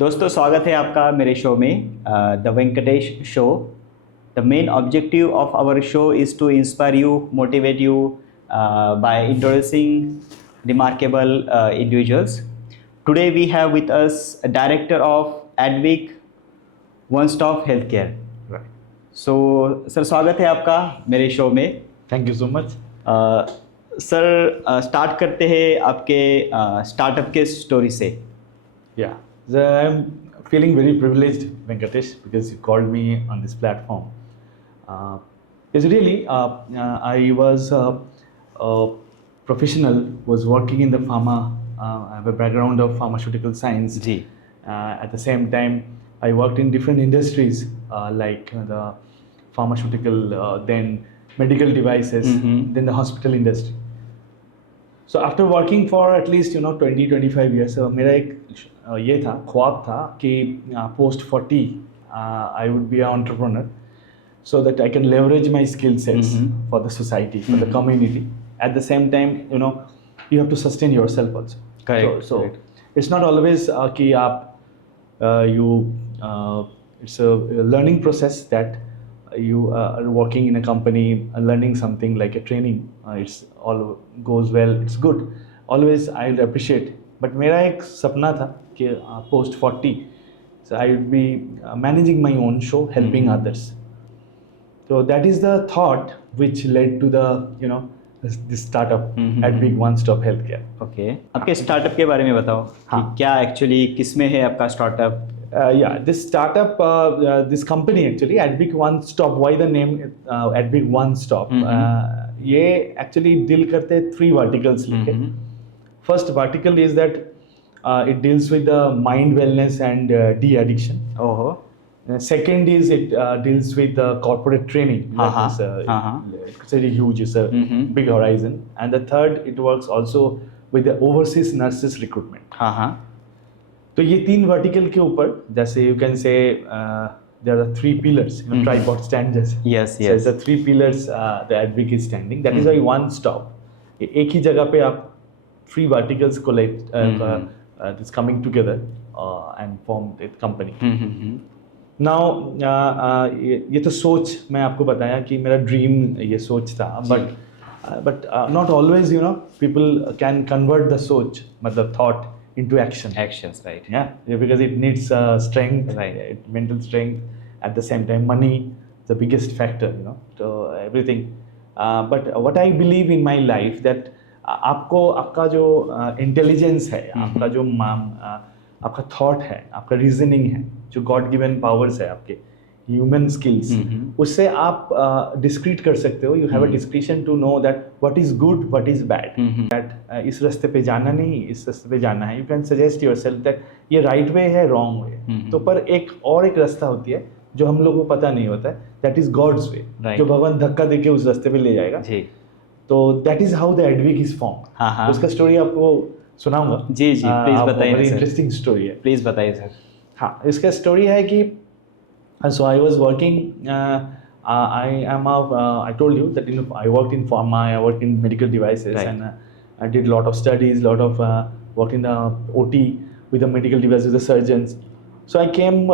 दोस्तों स्वागत है आपका मेरे शो में the Venkatesh show. The main objective of our show is to inspire you, motivate you by introducing remarkable individuals. Today we have with us a director of Adick One Stop Healthcare. Right. So sir स्वागत है आपका मेरे show में। Thank you so much. Sir start करते हैं आपके startup के story से। Yeah, I'm feeling very privileged, Venkatesh, because you called me on this platform. It's really, I was a professional, was working in the pharma. I have a background of pharmaceutical science. Ji. At the same time, I worked in different industries like the pharmaceutical, then medical devices, then the hospital industry. So after working for at least 20-25 years, मेरा एक ये था ख्वाब था कि post 40 I would be an entrepreneur, so that I can leverage my skill sets for the society, for the community. At the same time, you have to sustain yourself also. Correct. So Correct. it's not always कि आप it's a learning process that you are working in a company, learning something like a training. It's all goes well, it's good. Always I will appreciate. But मेरा एक सपना था कि post 40, so I would be managing my own show, helping others. So that is the thought which led to the this startup at Big One Stop Healthcare. Okay, आपके startup के बारे में बताओ कि क्या एक्चुअली किस में है आपका startup? Yeah, this startup, this company actually, Adick One Stop. Why the name Adick One Stop? ये actually deal करते हैं 3 verticals लेके. First vertical is that it deals with the mind wellness and de-addiction. ओहो. Second is it deals with the corporate training. It's very huge, it's a big horizon. And the third, it works also with the overseas nurses recruitment. तो ये 3 vertical के ऊपर जैसे you can say there are 3 pillars, tripod stand जैसे. Yes, So yes. the 3 pillars the Adick is standing. That is why one stop. एक ही जगह पे आप 3 verticals collect this coming together and form the company. Now ये तो सोच मैं आपको बताया कि मेरा ड्रीम ये सोच था, but not always people can convert the सोच मतलब thought into action. Actions, right. Yeah, because it needs strength, Right. Mental strength. At the same time, money is the biggest factor, so everything. But what I believe in my life that आपका जो intelligence है, आपका जो आपका thought है, आपका reasoning है, जो God given powers है आपके human skills, उससे आप discrete कर सकते हो. You have a discretion to know that what is good, what is bad. That इस रास्ते पे जाना नहीं, इस रास्ते पे जाना है. You can suggest yourself that ये right way है, wrong way. तो पर एक रास्ता होती है जो हम लोगों को पता नहीं होता है. That is God's way. Right. जो भगवान धक्का देके उस रास्ते पे ले जाएगा. जी. तो that is how the Adick is formed. तो उसका स्टोरी आपको सुनाऊंगा. जी प्लीज बताइए. बड़ी इंटरेस्टिंग स्टोरी है. प्लीज बताइए सर. हाँ, इसका स्टोरी है कि so I was working. I told you that I worked in pharma, I worked in medical devices, Right. and I did a lot of studies, lot of work in the OT with the medical devices, the surgeons. So I came,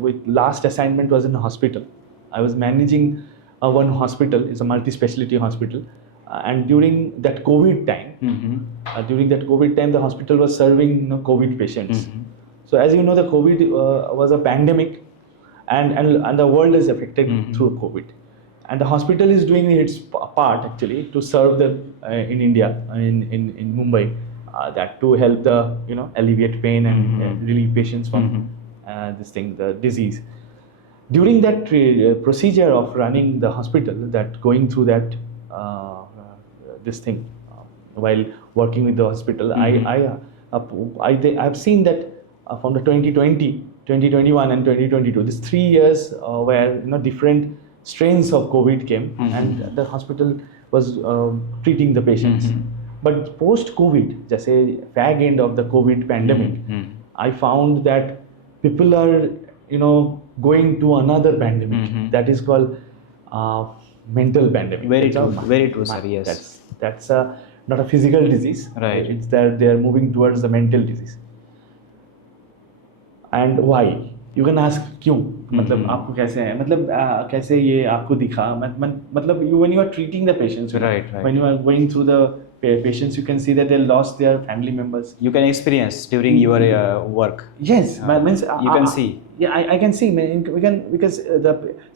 with last assignment was in a hospital. I was managing one hospital. It's a multi-specialty hospital, and during that COVID time, the hospital was serving COVID patients. So as you know, the COVID was a pandemic, and the world is affected through COVID, and the hospital is doing its part actually to serve the in India, in Mumbai, that to help the alleviate pain and relieve patients from the disease. During that procedure of running the hospital, that going through that while working with the hospital, I've seen that. From the 2020, 2021 and 2022, these 3 years where different strains of COVID came, and the hospital was treating the patients. But post-COVID, just a fag end of the COVID pandemic, I found that people are going to another pandemic that is called mental pandemic. Very true, sir. Yes, that's not a physical disease. Right. It's that they are moving towards the mental disease. And why you can ask क्यों, मतलब आपको कैसे है, मतलब कैसे ये आपको दिखा, मतलब you when you are treating the patients, Right. when you are going through the patients, you can see that they lost their family members. You can experience during your work. Yes, means You can see. Yeah, I can see. We can, because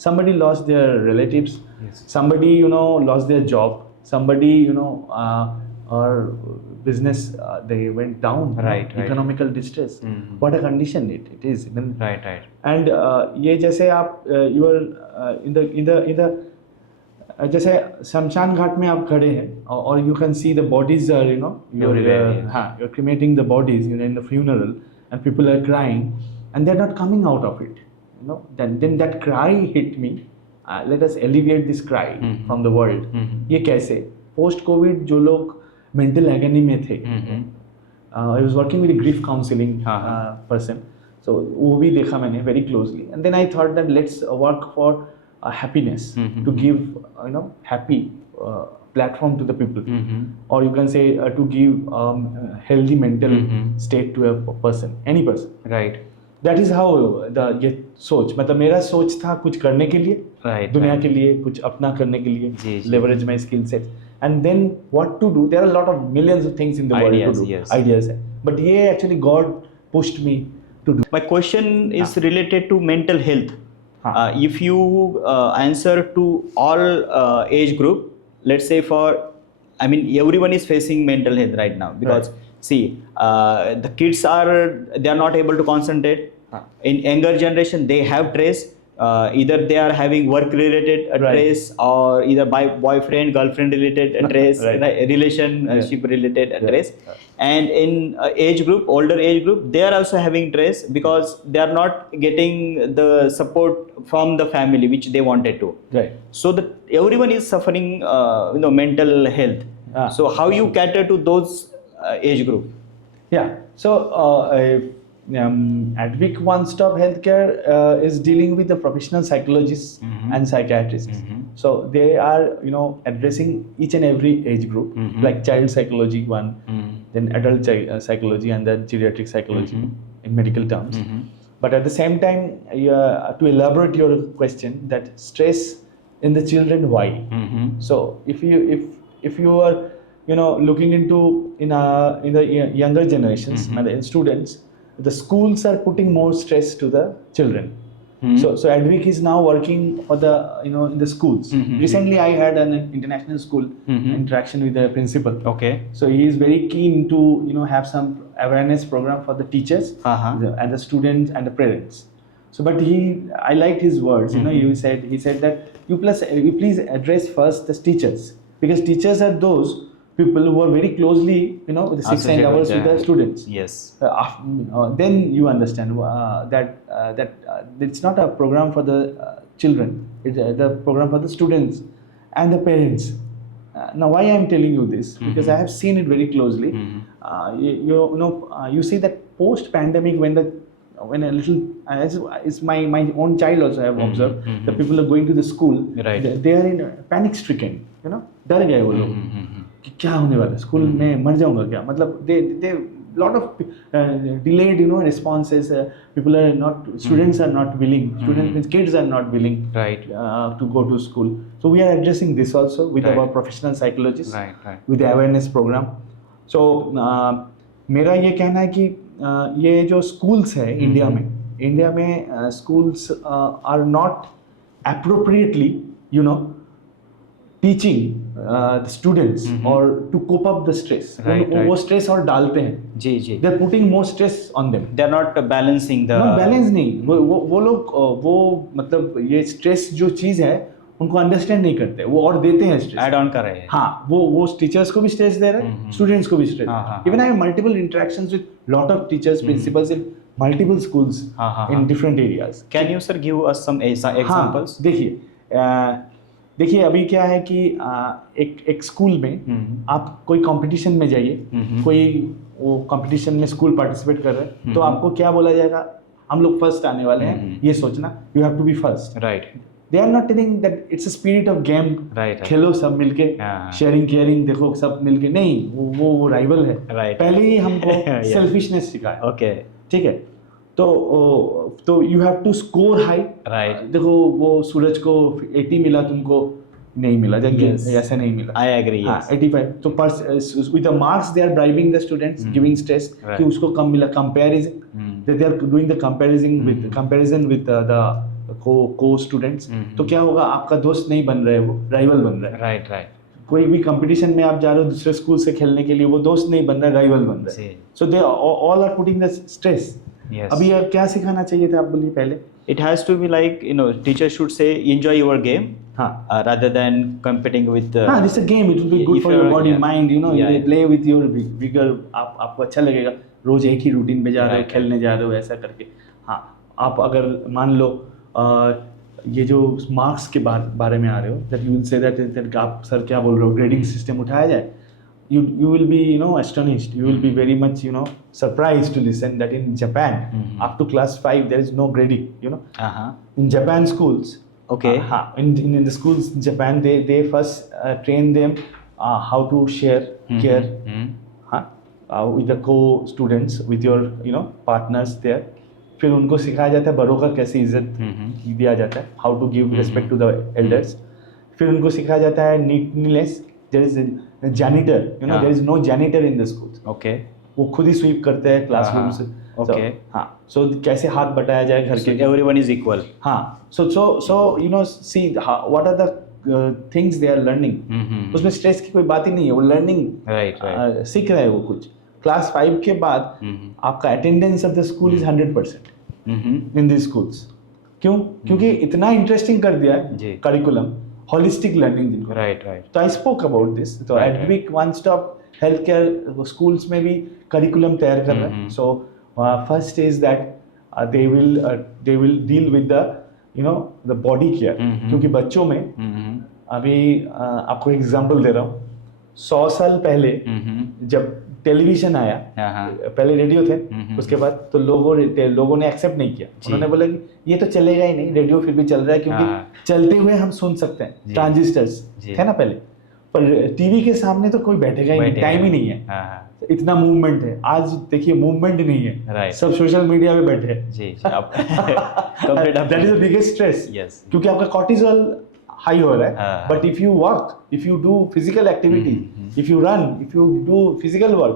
somebody lost their relatives, Yes. somebody lost their job, somebody or business they went down. Right. Economical distress. What a condition it is. Right. And ये जैसे आप you are in the जैसे शमशान घाट में आप खड़े हैं और you can see the bodies are Everywhere, yes. you're cremating the bodies in the funeral and people are crying and they're not coming out of it, then that cry hit me. Let us alleviate this cry from the world. ये कैसे post covid जो लोग mental agony में थे, I was working with a grief counseling person, so वो भी देखा मैंने very closely, and then I thought that let's work for happiness, to give happy platform to the people, or you can say to give healthy mental state to a person, any person. Right. That is how ये सोच, मतलब मेरा सोच था कुछ करने के लिए, Right. दुनिया के लिए, कुछ अपना करने के लिए, जी. leverage my skill sets, and then what to do. There are a lot of millions of things in the world Ideas, to do. yes. Ideas है, but ये actually God pushed me to do. My question is related to mental health. If you answer to all age group, let's say everyone is facing mental health right now, because see, the kids they are not able to concentrate. In younger generation, they have stress. Either they are having work related stress, or either by boyfriend girlfriend related stress, relationship related stress. And in older age group, they are also having stress because they are not getting the support from the family which they wanted to. Right. So that everyone is suffering mental health. So how you cater to those age group? Yeah. So Adick One Stop Healthcare is dealing with the professional psychologists and psychiatrists. So they are addressing each and every age group, like child psychology one, then adult psychology, and then geriatric psychology in medical terms. But at the same time, to elaborate your question, that stress in the children, why? So if you are looking into in the younger generations, and the students, the schools are putting more stress to the children. So Adick is now working for the in the schools. Recently I had an international school interaction with the principal. Okay. So he is very keen to have some awareness program for the teachers and the students and the parents. So but I liked his words. He said that you please address first the teachers, because teachers are those people who are very closely with the 6 hours with the students. Yes. Then you understand that it's not a program for the children, it's the program for the students and the parents. Now why I am telling you this, because I have seen it very closely. You see that post pandemic, when a little, it's my own child also, I have observed, the people are going to the school, they are in panic stricken, डर गए वो लोग कि क्या होने वाला है, school में मर जाऊंगा क्या, मतलब they lot of delayed responses. People are not, students are not willing, kids are not willing to go to school. So we are addressing this also with our professional psychologists, with the awareness program. So मेरा ये कहना है कि ये जो schools है India में schools are not appropriately teaching the students or to cope up the stress. वो stress और डालते हैं. जी. They are putting more stress on them. They are not balancing the. No, balance नहीं. वो लोग वो मतलब ये stress जो चीज़ है उनको understand नहीं करते. वो और देते हैं stress. Add on कर रहे हैं. हाँ, वो teachers को भी stress दे रहे हैं, students को भी stress. Even I have multiple interactions with lot of teachers, principals in multiple schools in different areas. Can you sir give us some examples? देखिए अभी क्या है कि एक स्कूल में आप कोई कंपटीशन में जाइए, कोई वो कंपटीशन में स्कूल पार्टिसिपेट कर रहे हैं, तो आपको क्या बोला जाएगा, हम लोग फर्स्ट आने वाले हैं, ये सोचना, you have to be first. They are not telling that it's a spirit of game, खेलो सब मिलके, शेयरिंग केयरिंग, देखो सब मिलके, नहीं, वो राइवल है. पहले ही हमको सेल्फिशनेस सिखाया. ओके, ठीक है. तो you have to score high. Right. देखो वो सूरज को 80 मिला, तुमको नहीं मिला, Yes. ऐसा नहीं मिला. I agree. हाँ, Yes. 85. तो with the marks they are bribing the students, giving stress Right. कि उसको कम मिला. Comparison, they are doing the comparison with the co students. तो क्या होगा, आपका दोस्त नहीं बन रहा है, वो राइवल बन रहा है. Right. Right. कोई भी कंपटीशन में आप जा रहे हो दूसरे स्कूल से खेलने के लिए, वो दोस्त नहीं बन रहा है, राइवल बन रहा है. So they all are putting the stress. Yes. अभी यार क्या सिखाना चाहिए था, आप बोलिए पहले. It has to be like, teacher should say, enjoy your game, हाँ. Rather than competing with. हाँ, this is a game. It will be good if for your you're- body, yeah. mind. You Yeah. play with your bigger. आपको अच्छा लगेगा. रोज एक ही routine पे जा रहे हो, Right. खेलने जा रहे हो, ऐसा करके. हाँ, आप अगर मान लो ये जो मार्क्स के बारे में आ रहे हो, that you will say that आप सर क्या बोल रहे हो, ग्रेडिंग सिस्टम उठाया जाए. You will be astonished. You will be very much surprised to listen that in Japan, up to class 5 there is no grading. Uh-huh. In Japan schools. Okay. In the schools in Japan, they first train them how to share care with the co-students, with your partners there. फिर उनको सिखाया जाता है बड़ों का कैसे इज्जत दिया जाता है, how to give respect to the elders. फिर उनको सिखाया जाता है neatness. There is a janitor. There is no janitor in the schools. Okay. वो खुद ही स्वीप करते हैं क्लासरूम से. Okay. हाँ. So कैसे हाथ बटाया जाए घर So के. everyone is equal. हाँ. So see what are the things they are learning. उसमें स्ट्रेस की कोई बात ही नहीं है, वो लर्निंग Right. सीख रहा है वो कुछ. क्लास 5 के बाद आपका attendance of the school is 100% in this schools. क्यों? क्योंकि इतना इंटरेस्टिंग कर दिया है करिकुलम, होलिस्टिक लर्निंग जिनको. Right. तो आई स्पोक अबाउट दिस. तो Edvik one stop health care schools में भी करिकुलम तैयार कर रहे हैं. So first is that they will deal with the body care. क्योंकि बच्चों में अभी आपको एग्जांपल दे रहा हूँ. 100 साल पहले जब टेलीविजन आया, पहले रेडियो थे, उसके बाद तो लोगों ने एक्सेप्ट नहीं किया. उन्होंने बोला कि ये तो चलेगा ही नहीं, रेडियो फिर भी चल रहा है क्योंकि चलते हुए हम सुन सकते हैं. ट्रांजिस्टर्स थे ना पहले, पर टीवी के सामने तो कोई बैठेगा ही नहीं, टाइम ही नहीं है. इतना मूवमेंट है. आज देखिए मूवमेंट ही नहीं है, सब सोशल मीडिया पे बैठे हैं. That is the biggest stress. क्योंकि आपका कॉर्टिसोल हाई हो रहा है. But if you work, if you do physical activity, if you run, if you do physical work,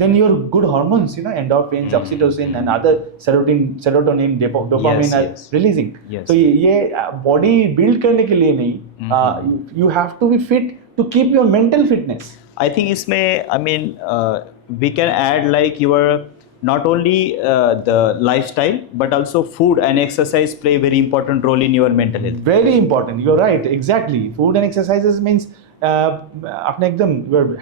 then your good hormones, endorphins, oxytocin and other serotonin, dopamine are releasing. Yes. So ये body build करने के लिए नहीं, you have to be fit to keep your mental fitness. I think इसमें we can add like your not only the lifestyle but also food and exercise play a very important role in your mental health. Very important. You're right. Exactly. Food and exercises means आपने एकदम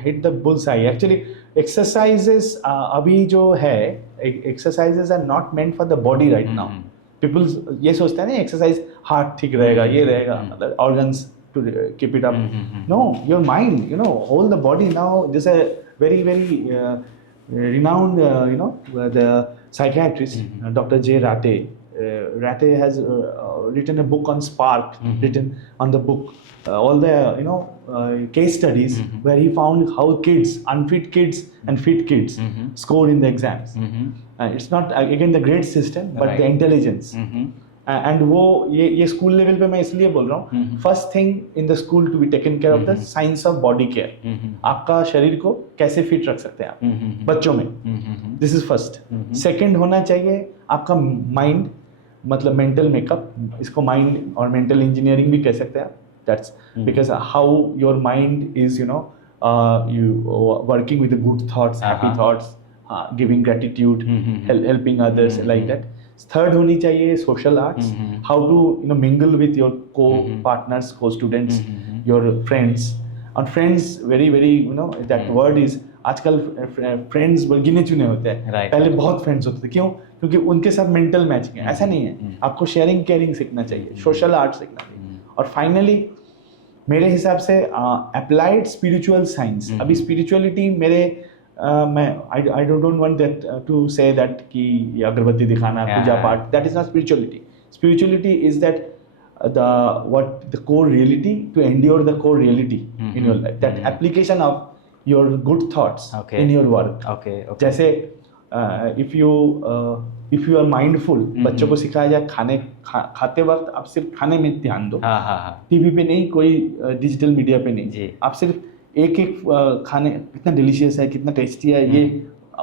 hit the bullseye. Actually, exercises अभी जो है, exercises are not meant for the body right now. People ये सोचते हैं ना exercise heart ठीक रहेगा, ये रहेगा, organs to keep it up. No, your mind, hold the body now. This is a very very renowned, the psychiatrist, Dr. J. Rate. Rate has written a book on Spark, written on the book all the case studies where he found how kids, unfit kids and fit kids score in the exams. It's not again the grade system but the intelligence. And वो ये school level पे मैं इसलिए बोल रहा हूँ. First thing in the school to be taken care of the science of body care. आपका शरीर को कैसे फिट रख सकते हैं आप बच्चों में. This is first. सेकंड होना चाहिए आपका माइंड, मतलब मेंटल मेकअप. इसको माइंड और मेंटल इंजीनियरिंग भी कह सकते हैं आप. That's because how your mind is you working with the good thoughts, happy thoughts, giving gratitude, helping others, like that. Third होनी चाहिए social arts. How to mingle with your co-partners, co-students, your friends. And friends, very very that word is आजकल friends गिने चुने होते हैं. पहले बहुत friends होते थे. क्यों? क्योंकि उनके साथ मेंटल मैचिंग है. ऐसा नहीं है. आपको शेयरिंग केयरिंग सीखना चाहिए, सोशल आर्ट सीखना चाहिए. और फाइनली मेरे हिसाब से अप्लाइड स्पिरिचुअल साइंस. अभी स्पिरिचुअलिटी मेरे मैं I don't want that to say that कि अगरबत्ती दिखाना, पूजा पाठ, that is not spirituality. Spirituality is that the core reality, to endure the core reality in your life, that application of your good thoughts in your work. Okay. जैसे if you are mindful, बच्चों को सिखाया जाए खाते वक्त आप सिर्फ खाने में ध्यान दो, टीवी पे नहीं, कोई डिजिटल मीडिया पे नहीं, आप सिर्फ एक एक खाने कितना डिलीशियस है, कितना टेस्टी है, ये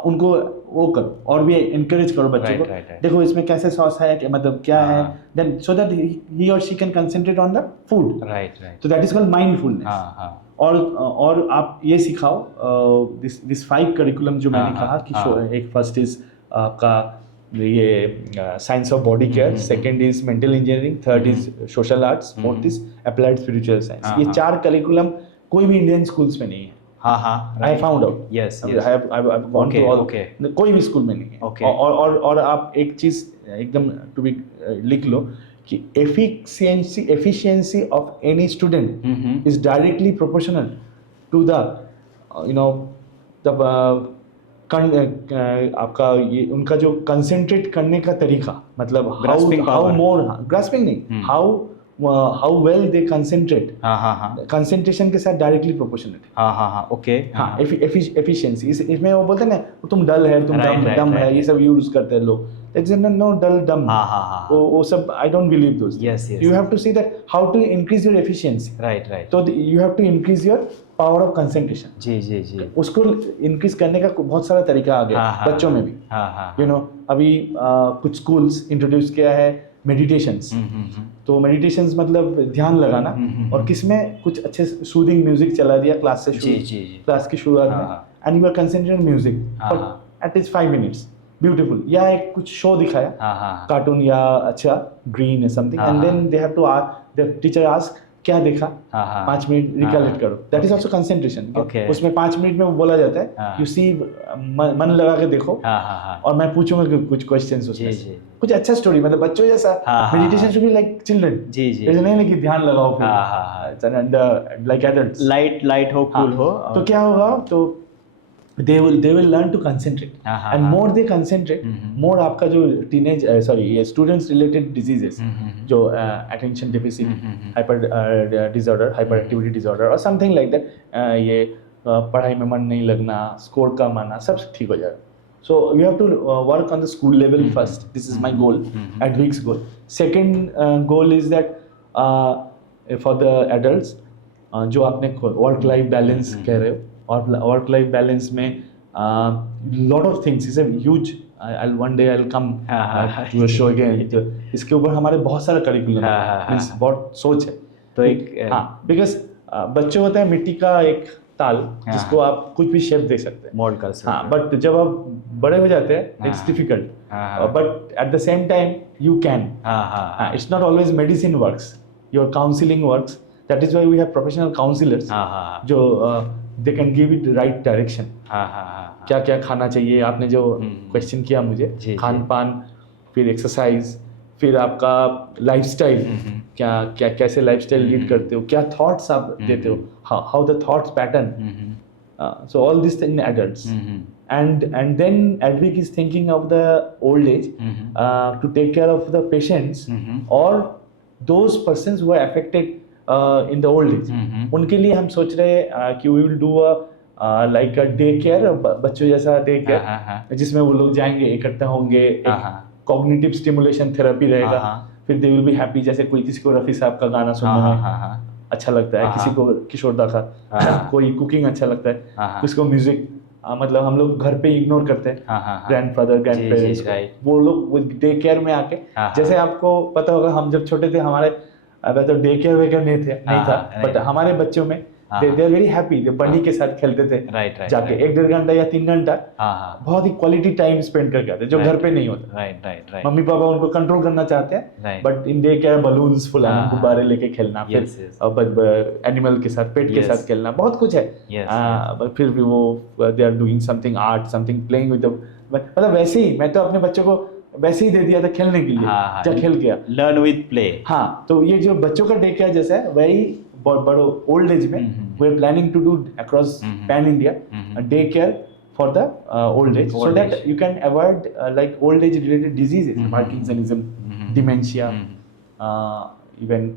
उनको वो करो और भी एनकरेज करो बच्चों को, देखो इसमें कैसे सॉस है, मतलब क्या है, देन सो दैट ही और she can concentrate on the food, तो दैट इज कॉल्ड माइंडफुलनेस। और आप ये सिखाओ दिस 5 करिकुलम जो मैंने कहा कि एक फर्स्ट इज आपका ये science of body care, second is mental engineering, third is social arts, fourth is applied spiritual science. ये 4 करिकुलम कोई भी इंडियन स्कूल्स में नहीं है। I found out. Yes. I've gone to all. कोई भी स्कूल में नहीं है। और आप एक चीज एकदम टू बी लिख लो कि efficiency of any student is directly proportional to the आपका ये उनका जो कंसंट्रेट करने का तरीका, मतलब how more grasping नहीं, how well they concentrate, concentration के साथ डायरेक्टली प्रोपोर्शनल। एफिशिएंसी इसमें वो बोलते हैं ना तुम डल है, तुम डम है, ये सब यूज करते हैं लोग, नो डल डम, वो सब I don't believe those. You have to see that how to increase your efficiency, right, तो you have to increase your power of concentration. जी, उसको इंक्रीज करने का बहुत सारा तरीका आ गया बच्चों में भी। अभी कुछ स्कूल्स इंट्रोड्यूस किया है मेडिटेशंस, तो मेडिटेशंस मतलब ध्यान लगाना, और किसमें कुछ अच्छे सूदिंग म्यूजिक चला दिया क्लास की शुरुआत में, and you are concentrated on music for at least 5 minutes, beautiful, या एक कुछ शो दिखाया, कार्टून या अच्छा green something, and then they have to the teacher ask क्या देखा, 5 मिनट रिकलेक्ट करो, दैट इज ऑल्सो कंसंट्रेशन। उसमें 5 मिनट में वो बोला जाता है यू सी, मन लगा के देखो, और मैं पूछूंगा कुछ क्वेश्चंस उसमें, कुछ अच्छा स्टोरी, मतलब बच्चों जैसा। Meditation should be like children, ऐसा नहीं कि ध्यान लगाओ लाइक एडल्ट्स, लाइट हो, कूल हो, तो क्या होगा, तो they will learn to concentrate, and more they concentrate, more आपका जो teenage ये students related diseases, जो attention deficit hyper disorder, hyperactivity disorder or something like that, ये पढ़ाई में मन नहीं लगना, स्कोर कम आना, सब ठीक हो जाएगा। So you have to work on the school level first. This is my goal, Adick's goal. Second goal is that for the adults, जो आपने work life balance कह रहे हो, और वर्क लाइफ बैलेंस में lot of things is a huge, one day I'll come to a show again, तो इसके ऊपर हमारे बहुत सारा करिकुलम है, बहुत सोच है। तो एक बिकॉज बच्चे होते हैं मिट्टी का एक ताल, जिसको आप कुछ भी शेप दे सकते हैं, मोल्ड कर सकते हैं, बट जब आप बड़े हो जाते हैं it's difficult, but at the same time you can, it's not always medicine works, your counselling works, that is why we have professional counsellors जो they can give it the right direction. क्या क्या खाना चाहिए, आपने जो question किया मुझे, खान पान, फिर एक्सरसाइज, फिर आपका लाइफस्टाइल, क्या कैसे लाइफस्टाइल लीड करते हो, क्या थॉट्स आप देते हो, how the thoughts pattern, so all this in adults, and then Adick is thinking of the old age, to take care of the patients or those persons who are affected in the old age. उनके लिए हम सोच रहे हैं कि we will do like a day care, बच्चों जैसा day care, जिसमें वो लोग जाएंगे, इकट्ठा होंगे, कॉग्निटिव स्टिमुलेशन थेरेपी रहेगा, फिर दे विल बी हैप्पी। जैसे किसी को रफ़ी साहब का गाना सुनने में अच्छा लगता है, किसी को किशोर दा का, कोई कुकिंग अच्छा लगता है, किसी को म्यूजिक, मतलब हम लोग घर पे इग्नोर करते हैं ग्रैंडफादर ग्रैंड पेरेंट्स, वो लोग डे केयर में आके, जैसे आपको पता होगा हम जब छोटे थे, हमारे अब तो डे केयर वेकेयर नहीं था, बट हमारे बच्चों में दे आर वेरी हैप्पी, दे बनी के साथ खेलते थे, जाके 1-1.5 घंटा या 3 घंटा बहुत ही क्वालिटी टाइम स्पेंड करके आते, जो घर पे नहीं होता। मम्मी पापा उनको कंट्रोल करना चाहते हैं, but in day care balloons फुलाना, गुब्बारे लेके खेलना, फिर एनिमल के साथ, पेट के साथ खेलना, बहुत कुछ है। फिर भी वो they are doing something art, something playing with, मतलब वैसे ही मैं तो अपने बच्चों को वैसे ही दे दिया था खेलने के लिए, जब खेल गया, लर्न विद प्ले। तो ये जो बच्चों का डे केयर जैसा है, वही बड़ो ओल्ड एज में we are planning to do across pan India day care for the old age, so that you can avoid like old age related diseases, parkinsonism, dementia, even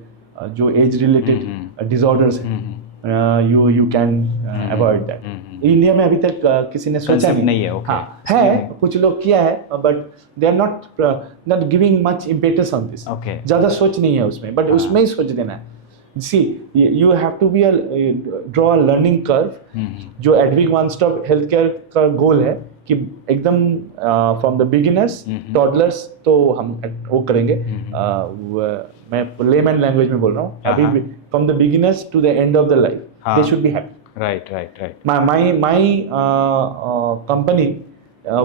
जो age related disorders हैं, you can avoid that. India में अभी तक किसी ने सोचा Concept नहीं है, okay. हाँ है, कुछ लोग किया है but they are not giving much impetus on this. Okay. ज़्यादा सोच नहीं है उसमें, बट उसमें ही सोच देना है. See you have to be draw a learning curve. जो एडविक वन स्टॉप हेल्थ केयर का गोल है कि एकदम फ्रॉम द बिगिनर्स टॉडलर्स तो हम वो करेंगे. मैं लेमैन लैंग्वेज में बोल रहा हूँ अभी. From the beginners to the end of the life they should be happy. Right. My company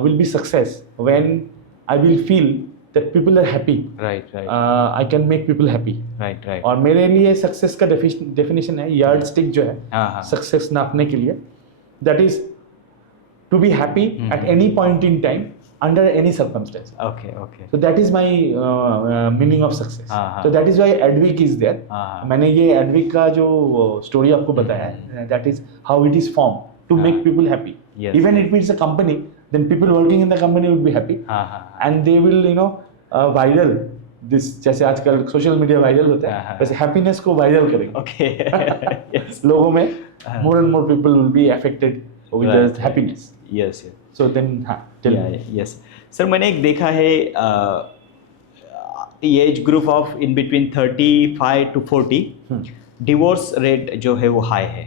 will be success when I will feel that people are happy. Right. I can make people happy. Right. और मेरे लिए success का definition है, yard stick जो है success नापने के लिए, that is to be happy at any point in time under any circumstance. Okay. So that is my meaning of success. So that is why Advic is there. मैंने ये Advic का जो story आपको बताया है, that is how it is formed to make people happy. Yes. Even if it's a company, then people working in the company will be happy. And they will viral this. जैसे आजकल social media viral होता है, वैसे happiness को viral करेंगे. Okay. Yes. लोगों में more and more people will be affected with the happiness. Yes. So then yes. Sir मैंने एक देखा है age group of in between 35 to 40 divorce rate जो है वो हाई है.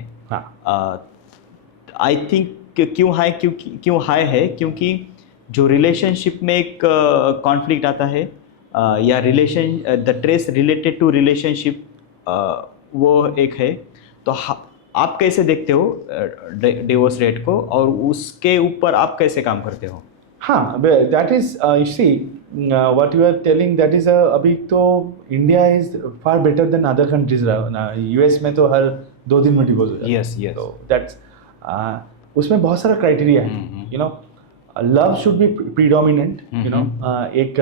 आई थिंक क्यों हाई है, क्योंकि जो रिलेशनशिप में एक कॉन्फ्लिक्ट आता है या relation the stress related to relationship वो एक है. तो आप कैसे देखते हो डिवोर्स रेट को और उसके ऊपर आप कैसे काम करते हो? हाँ, that is you see what you are telling, that is अभी तो India is far better than other countries. US में तो हर 2 दिन में डिवोर्स हो जाता है. यस. तो दैट्स उसमें बहुत सारा क्राइटेरिया है. You know love should be predominant. You know एक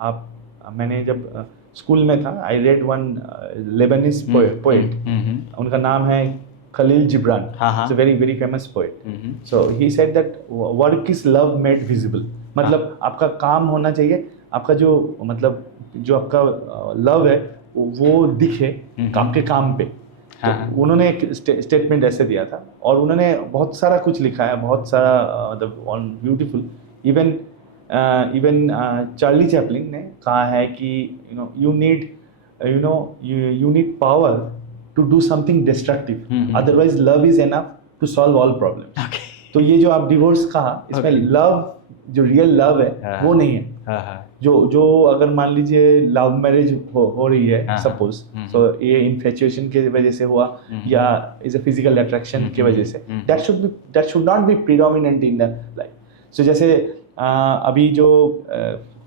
आप मैंने जब स्कूल में था, I read one Lebanese poet. उनका नाम है Khalil Gibran. It's a very very famous poet. So he said that work is love made visible. मतलब आपका काम होना चाहिए, आपका जो मतलब जो आपका लव है वो दिखे आपके काम पे. तो उन्होंने एक स्टेटमेंट ऐसे दिया था और उन्होंने बहुत सारा कुछ लिखा है, बहुत सारा मतलब on beautiful. Even Charlie Chaplin ने कहा है कि you need power to do something destructive, otherwise love is enough to solve all problem. तो ये जो आप डिवोर्स कहा, इसमें लव जो रियल लव है वो नहीं है. जो अगर मान लीजिए लव मैरिज हो रही है सपोज, तो ये इन्फेचुएशन की वजह से हुआ या इज अ फिजिकल अट्रैक्शन की वजह से, that should not be predominant in the life. So जैसे अभी जो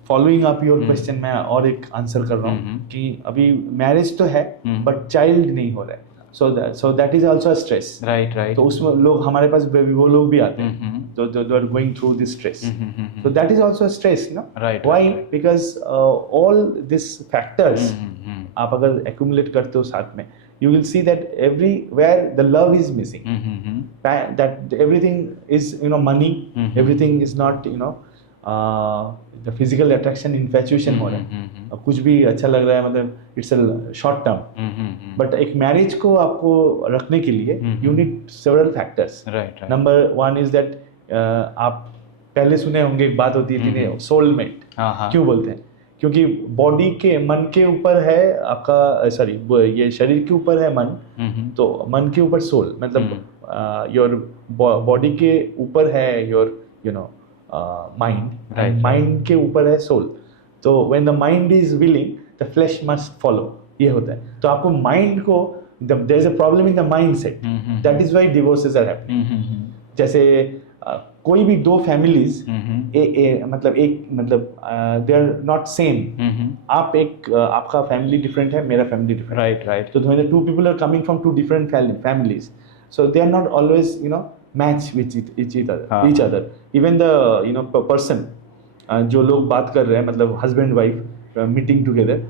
फॉलोइंग अप योर क्वेश्चन में और एक आंसर कर रहा हूँ कि अभी मैरिज तो है बट चाइल्ड नहीं हो रहा है. सो that is also stress. Right. तो उसमें लोग हमारे पास वो लोग भी आते हैं जो are going through this stress. So that is also stress. Why? Because all this factors आप अगर एक्यूमुलेट करते हो साथ में, you will see that everywhere the love is missing. That everything is money. Everything is not the physical attraction, infatuation हो रहा है. अब कुछ भी अच्छा लग रहा है, मतलब it's a short term. But एक marriage को आपको रखने के लिए you need several factors. Right. Number 1 is that आप पहले सुने होंगे एक बात होती है soulmate. क्यों बोलते हैं? क्योंकि बॉडी के मन के ऊपर है आपका, सॉरी ये शरीर के ऊपर है मन, तो मन के ऊपर सोल. मतलब योर बॉडी के ऊपर है योर माइंड, एंड माइंड के ऊपर है सोल. तो when the mind is willing the flesh must follow, ये होता है. तो आपको माइंड को, there is a problem in the mind set, that is why divorces are happening. जैसे कोई भी दो फैमिलीज मतलब दे आर नॉट सेम. आप आपका फैमिली डिफरेंट है, मेरा फैमिली डिफरेंट. राइट. तो when the two people are coming from 2 different families, so they are not always match with each other. Even the person जो लोग बात कर रहे हैं, मतलब husband wife meeting together,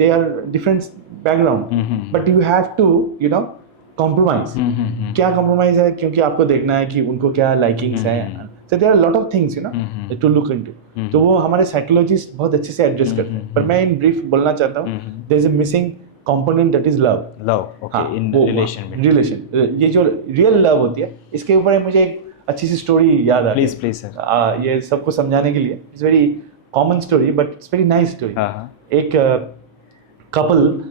they are different background, but you have to compromise. क्या compromise है? क्योंकि आपको देखना है कि उनको क्या लाइकिंग्स हैं. So there are a lot of things to look into. तो वो हमारे साइकोलॉजिस्ट बहुत अच्छे से एड्रेस करते हैं. पर मैं इन ब्रीफ बोलना चाहता हूँ, there is a missing component that is love. Love, okay, in relation with relation ये जो रियल लव होती है, इसके ऊपर मुझे एक अच्छी सी स्टोरी याद आ Please, please, sir. ये सबको समझाने के लिए. It's very common story but it's very nice story. एक कपल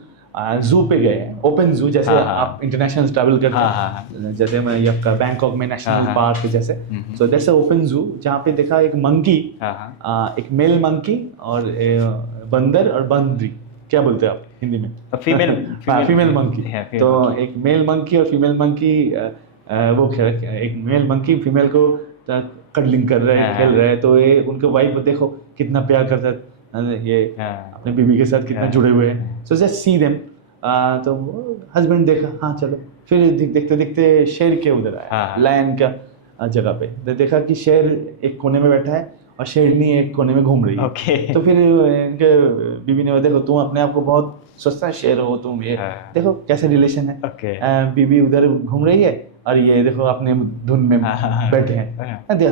जू पे गए, ओपन जू, जैसे आप इंटरनेशनल ट्रैवल करते हैं, जैसे मैं ये आपका बैंकॉक में नेशनल पार्क जैसे, सो दैट्स अ ओपन जू, जहाँ पे देखा एक मंकी, एक मेल मंकी और बंदर और बंदरी, क्या बोलते हैं आप हिंदी में? Female monkey. तो एक मेल मंकी और फीमेल मंकी, वो एक मेल मंकी फीमेल को कडलिंग कर रहे हैं, खेल रहे हैं. तो ये उनके वाइफ देखो कितना प्यार करता है, ये अपने बीवी के साथ कितना जुड़े हुए हैं. So just see them. तो हस्बैंड देखा, हाँ चलो. फिर देखते देखते शेर के उधर आया, लायन का जगह पे. तो देखा कि शेर एक कोने में बैठा है और शेरनी एक कोने में घूम रही है. तो फिर इनके बीवी ने, देखो तुम अपने आप को बहुत सस्ता शेर हो तुम, ये देखो कैसे रिलेशन है. बीवी उधर घूम रही है और ये देखो अपने धुन में बैठे हैं.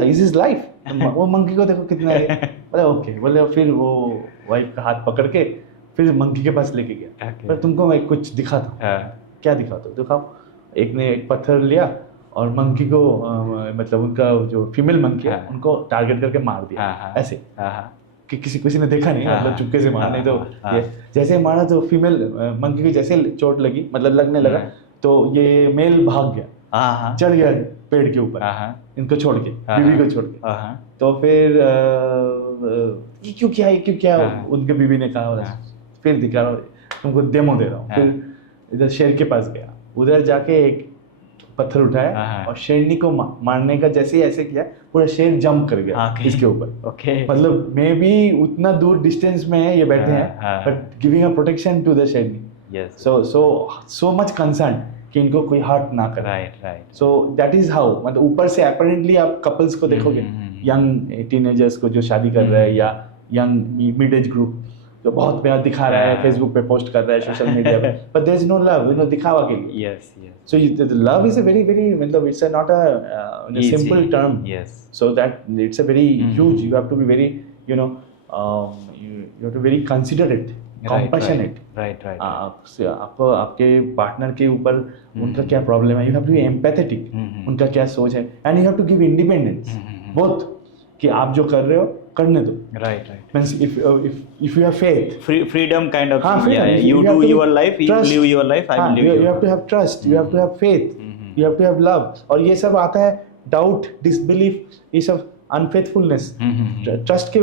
Is is life. वो मंकी को देखो कितना है. बोले ओके, बोले फिर वो वाइफ का हाथ पकड़ के फिर मंकी के पास लेके गया. पर तुमको मैं कुछ दिखा था. क्या दिखा? तो दिखाओ. एक ने एक पत्थर लिया और मंकी को मतलब उनका जो फीमेल मंकी है उनको टारगेट करके मार दिया. ऐसे कि किसी ने देखा नहीं, मतलब चुपके से मारा. नहीं तो ये जैसे मारा तो फीमेल मंकी को जैसे चोट लगी, मतलब लगने लगा, तो ये मेल भाग गया, चढ़ गया पेड़ के ऊपर, इनको छोड़ के, बीवी को छोड़ के. तो फिर क्यों किया उनके बीवी ने कहा. फिर दिखा रहा हूँ तुमको, डेमो दे रहा हूँ. फिर इधर शेर के पास गया, उधर जाके एक पत्थर उठाया और शेरनी को मारने का जैसे ही ऐसे किया, पूरा शेर जंप कर गया इसके ऊपर. मतलब मे बी उतना दूर डिस्टेंस में ये बैठे हैं, but giving a protection to the sherni. So much concern कि इनको कोई हर्ट ना करे. Right. So that is how, मतलब ऊपर से अपेरेंटली आप कपल्स को देखोगे, यंग टीनेजर्स को जो शादी कर रहे हैं, या यंग मिड एज ग्रुप जो बहुत प्यार दिखा रहा है, फेसबुक पे पोस्ट कर रहा है, सोशल मीडिया पे, but there is no love, दिखावा के लिए. So the love is a very मतलब it's not a simple term. So that it's a very huge. You have to be very you have to be very considerate, compassionate. Right. आप आपके partner के ऊपर उनका क्या problem है, you have to be empathetic. उनका क्या सोच है, and you have to give independence. both कि आप जो कर रहे हो करने दो. Right. Means if you have faith, freedom kind of. You do your life, you live your life, I will live your life. You have to have trust, you have to have faith, you have to have love. और ये सब आता है doubt, disbelief, ये सब unfaithfulness. Trust के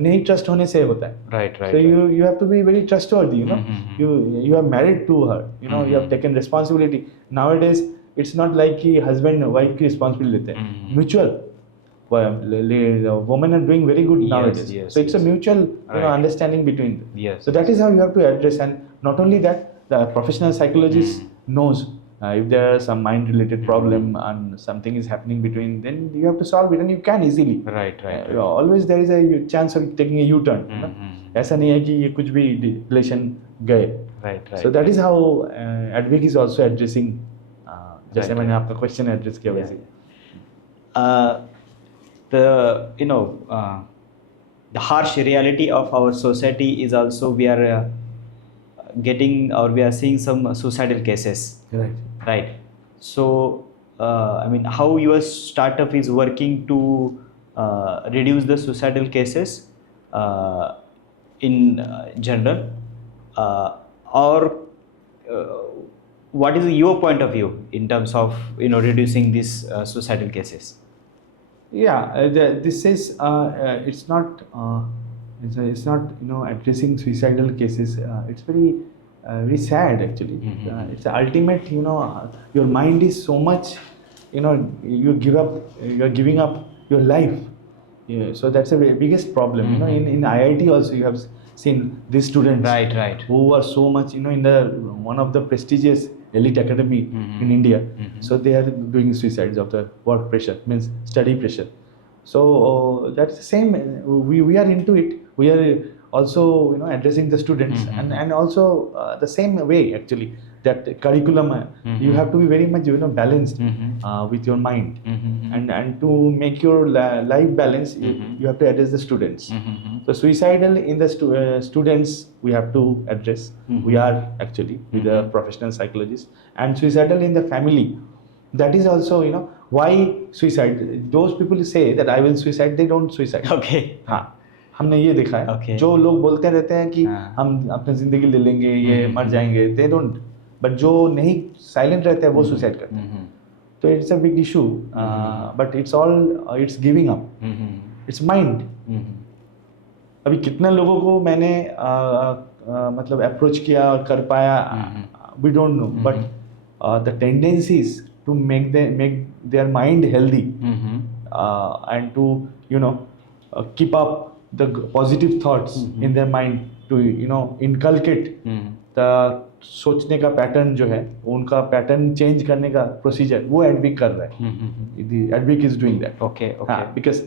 नहीं trust होने से होता है. Right. So you have to be very trustworthy. You are married to her. You have taken responsibility. Nowadays it's not like कि husband wife की responsibility लेते हैं. Mutual. Women are doing very good nowadays. So it's a mutual understanding between them. So that is how you have to address. And not only that, the professional psychologist knows if there are some mind related problem and something is happening between, then you have to solve it, and you can easily. Right. Always there is a chance of taking a U-turn. ऐसा नहीं है कि ये कुछ भी relation गए. Right. So that is how Adick is also addressing. जैसे मैंने आपका question address किया वैसे. The harsh reality of our society is also we are getting, or we are seeing some suicidal cases. Right. So how your startup is working to reduce the suicidal cases in general, or what is your point of view in terms of reducing these suicidal cases? This is it's not addressing suicidal cases. It's very sad actually. It's ultimate. Your mind is so much. You're giving up your life. So that's the biggest problem. In IIT also you have seen these students. Right. Who are so much in the one of the prestigious elite academy in India. So they are doing suicides of the work pressure, means study pressure. So that's the same. We are into it. We are also addressing the students, and also the same way actually. that curriculum, you have to be very much balanced with your mind, and to make your life balance, you have to address the students. So suicidal in the students we have to address. We are actually with a professional psychologist, and suicidal in the family. That is also why suicide. Those people say that I will suicide, they don't suicide. Okay. हाँ, हमने ये देखा है. Okay. जो लोग बोलते रहते हैं कि हाँ. हम अपनी जिंदगी ले लेंगे, ये मर जाएंगे, they don't. But जो नहीं साइलेंट रहते हैं वो सुसाइड करते हैं. तो it's a big issue, but it's all it's giving up. It's mind. अभी कितने लोगों को मैंने मतलब अप्रोच किया और कर पाया, we don't know, but the tendencies to make their mind healthy, and to keep up the positive thoughts in their mind, to inculcate the सोचने का पैटर्न जो है, उनका पैटर्न चेंज करने का प्रोसीजर वो एडविक कर रहा है. Edvik is doing that. Okay. Because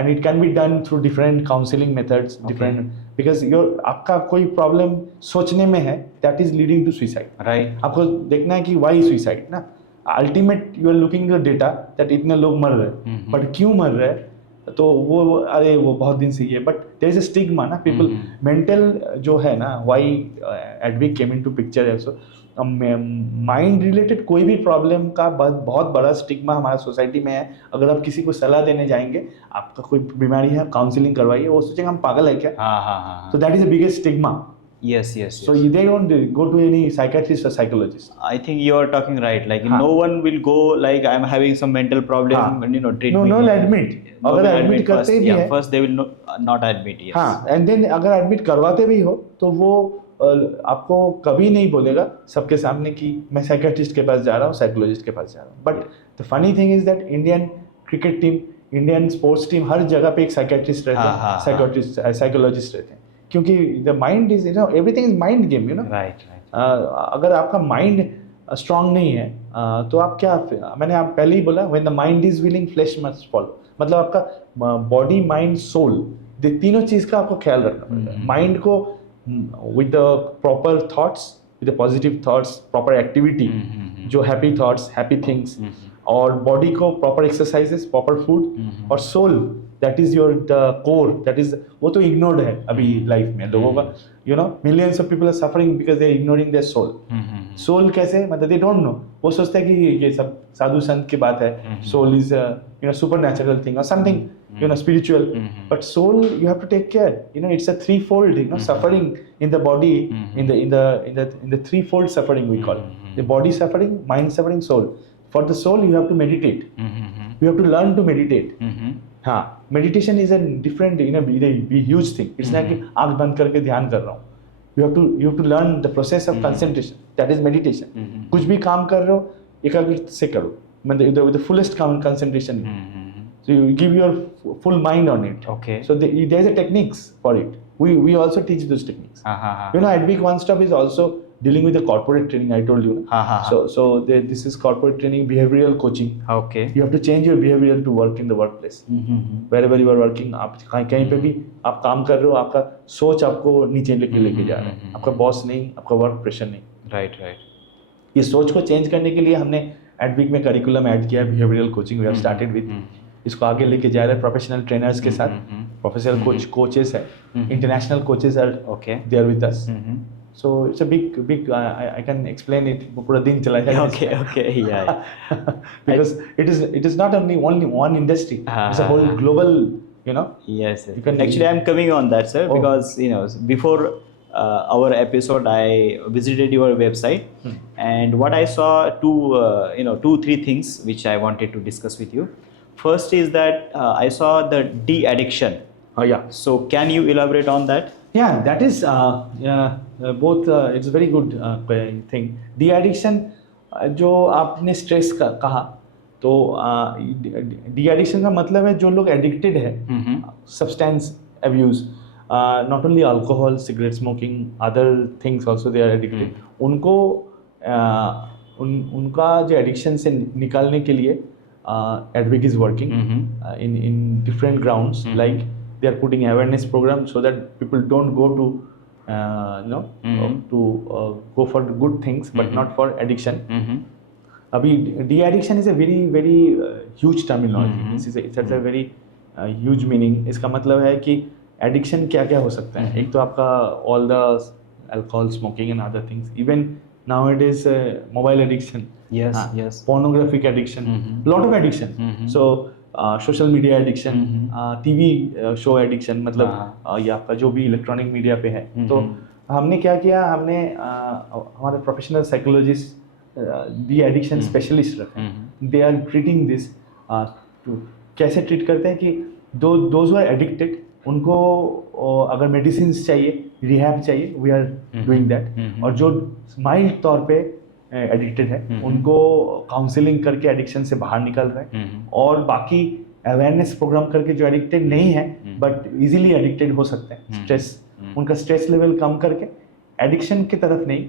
and it can be done through different counseling methods, different, because आपका कोई प्रॉब्लम सोचने में है, that is leading to suicide. Right. आपको देखना है कि why suicide ना. Ultimate you are looking the data that इतने लोग मर रहे हैं, बट क्यों मर रहे हैं, तो वो अरे वो बहुत दिन से ये, but there is a stigma ना. पीपल मेंटल जो है ना, why Advik came into picture also. Mind related कोई भी प्रॉब्लम का बहुत बड़ा स्टिग्मा हमारा सोसाइटी में है. अगर आप किसी को सलाह देने जाएंगे, आपका कोई बीमारी है, काउंसलिंग करवाइए, वो सोचेंगे हम पागल है क्या. तो that is the biggest stigma. Yes. So they don't go to any psychiatrist or psychologist. I think you are talking right. Like no one will go like I'm having some mental problem and treat me. No admit. अगर admit करते भी है, first they will not admit. Yes. हाँ, and then अगर admit करवाते भी हो, तो वो आपको कभी नहीं बोलेगा सबके सामने कि मैं साइकियाट्रिस्ट के पास जा रहा हूँ, साइकोलॉजिस्ट के पास जा रहा हूँ. But the funny thing is that Indian cricket team, Indian sports team, हर जगह पे एक साइकियाट्रिस्ट रहते हैं, साइकोलॉजिस्ट रहते हैं, क्योंकि the mind is everything is mind game. Right. अगर आपका माइंड स्ट्रांग नहीं है, तो आप क्या, मैंने आप पहले ही बोला, when the mind is willing flash must follow. मतलब आपका बॉडी, माइंड, सोल, ये तीनों चीज का आपको ख्याल रखना पड़ता है. माइंड को with the proper thoughts, with the positive thoughts, proper activity, जो हैप्पी थॉट्स, हैप्पी थिंग्स, और बॉडी को प्रॉपर एक्सरसाइजेस, प्रॉपर फूड, और soul that is your the core. That is, वो तो इग्नोर्ड है अभी लाइफ में लोगों का. Millions of people are suffering because they are ignoring their soul. Soul कैसे, मतलब दे डोंट नो. वो सोचते हैं कि ये सब साधु संत की बात है. Soul is super natural thing और something spiritual. But soul, you have to take care. It's a threefold suffering in the body, in the threefold suffering we call the body suffering, mind suffering, soul. For the soul, you have to meditate. You have to learn to meditate. हाँ, meditation is a different, a huge thing. It's not कि आँख बंद करके ध्यान कर रहा हूँ. You have to learn the process of concentration. That is meditation. कुछ भी काम कर रहे हो, एकाग्रता से करो. मतलब with the fullest concentration. So you give your full mind on it. Okay. So there is a techniques for it. We also teach those techniques. Advic One Stop is also dealing with the corporate training. I told you. So this is corporate training, behavioral coaching. Okay. You have to change your behavior to work in the workplace. Wherever you are working, आप कहीं पे भी आप काम कर रहे हो, आपका सोच आपको नीचे लेके जा रहा है. आपका बॉस नहीं, आपका वर्क प्रेशर नहीं. Right. ये सोच को चेंज करने के लिए हमने एडविक में करिकुलम ऐड किया, behavioural coaching. We have started with, इसको आगे लेके जा रहे हैं प्रोफेशनल ट्रेनर्स के साथ. प्रोफेशनल कोचेस है, international coaches are there with us. So it's a big I can explain it, पूरा दिन चला जाएगा. Okay, yeah. Because it is not only one industry, it's a whole global, Yes. Actually, I'm coming on that, sir, because before our episode, I visited your website, and what I saw, two, three things which I wanted to discuss with you. First is that I saw the de-addiction. Yeah. So can you elaborate on that? Yeah, that is both. It's a very good thing. De-addiction, जो आपने stress का कहा, तो de-addiction का मतलब है जो लोग एडिक्टेड है, substance abuse, not only alcohol, cigarette smoking, other things also they are addicted. उनको उनका जो एडिक्शन से निकालने के लिए Adick is working in different grounds. Like they are putting awareness program so that people don't go to to go for good things but not for addiction. अभी de-addiction is a very very huge terminology. This is it's a very huge meaning. इसका मतलब है कि addiction क्या क्या हो सकता है. एक तो आपका all the alcohol, smoking and other things. Even nowadays mobile addiction. Yes. Pornographic addiction. Lot of addiction. So social media addiction, TV show addiction, मतलब ये आपका जो भी इलेक्ट्रॉनिक मीडिया पे है. तो हमने क्या किया, हमने हमारे professional psychologist the addiction specialist रखे. They are treating this. कैसे ट्रीट करते हैं कि दोज हु आर एडिक्टेड, उनको अगर मेडिसिन चाहिए, रिहैब चाहिए, वी आर डूइंग दैट. और जो माइल्ड तौर पे एडिक्टेड है उनको काउंसलिंग करके एडिक्शन से बाहर निकल रहे हैं. और बाकी अवेयरनेस प्रोग्राम करके जो एडिक्टेड नहीं है बट इजीली एडिक्टेड हो सकते हैं, स्ट्रेस, उनका स्ट्रेस लेवल कम करके एडिक्शन की तरफ नहीं,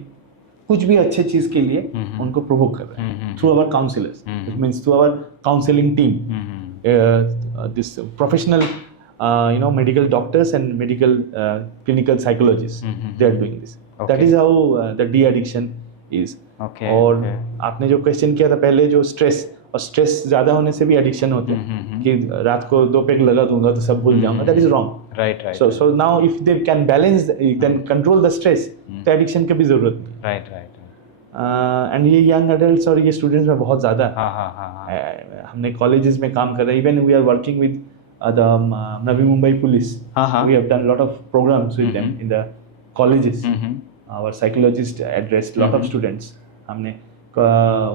कुछ भी अच्छे चीज के लिए उनको प्रोवोक कर रहे हैं through our counsellors. It means through our counselling team, this professional medical doctors and medical clinical psychologists, they are doing this. That is how the de-addiction is. और आपने जो क्वेश्चन किया था पहले, जो स्ट्रेस, और स्ट्रेस ज्यादा होने से भी एडिक्शन होते हैं कि रात को 2 पेग लगा दूंगा तो सब भूल जाऊंगा. That is wrong. Right. So now if they can balance, can control the stress, तो एडिक्शन की भी जरूरत नहीं. राइट. एंड ये यंग एडल्ट्स और ये स्टूडेंट्स में बहुत ज्यादा है. हमने कॉलेजेस में काम कर रहे हैं. Even we are working with the Navi Mumbai police. We have done a lot of programs with them in the colleges. Our psychologists addressed lot of students. हमने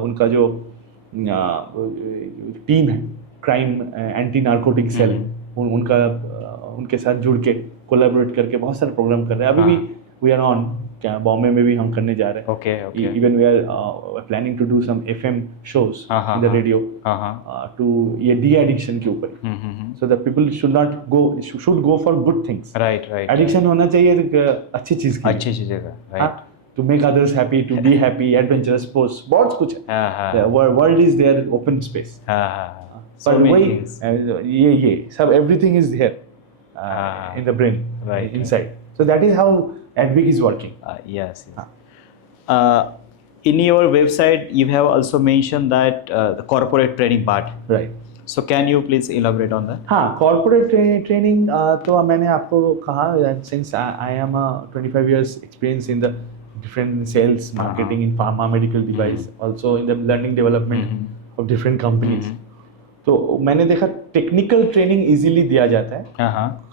उनका जो टीम है, क्राइम एंटी नार्कोटिक सेल, उनके साथ जुड़ के collaborate करके बहुत सारे प्रोग्राम कर रहे हैं. अभी भी वी आर ऑन, क्या बॉम्बे में भी हम करने जा रहे हैं. Okay. Even we are planning to do some FM shows in the radio to ये de-addiction के ऊपर. So that people should go for good things. Right. Addiction होना चाहिए तो अच्छी चीज की. अच्छी चीज़ है. Right. To make others happy, to be happy, adventurous, sports, बहुत कुछ है. The world is their open space. So many वही things. ये सब everything is here in the brain, Right. inside. So that is how Adick is working. Yes. In your website, you have also mentioned that the corporate training part. Right. So can you please elaborate on that? हाँ, corporate training तो मैंने आपको कहा that since I am a 25 years experience in the different sales, marketing in pharma, medical device, also in the learning development of different companies. तो मैंने देखा technical training easily दिया जाता है.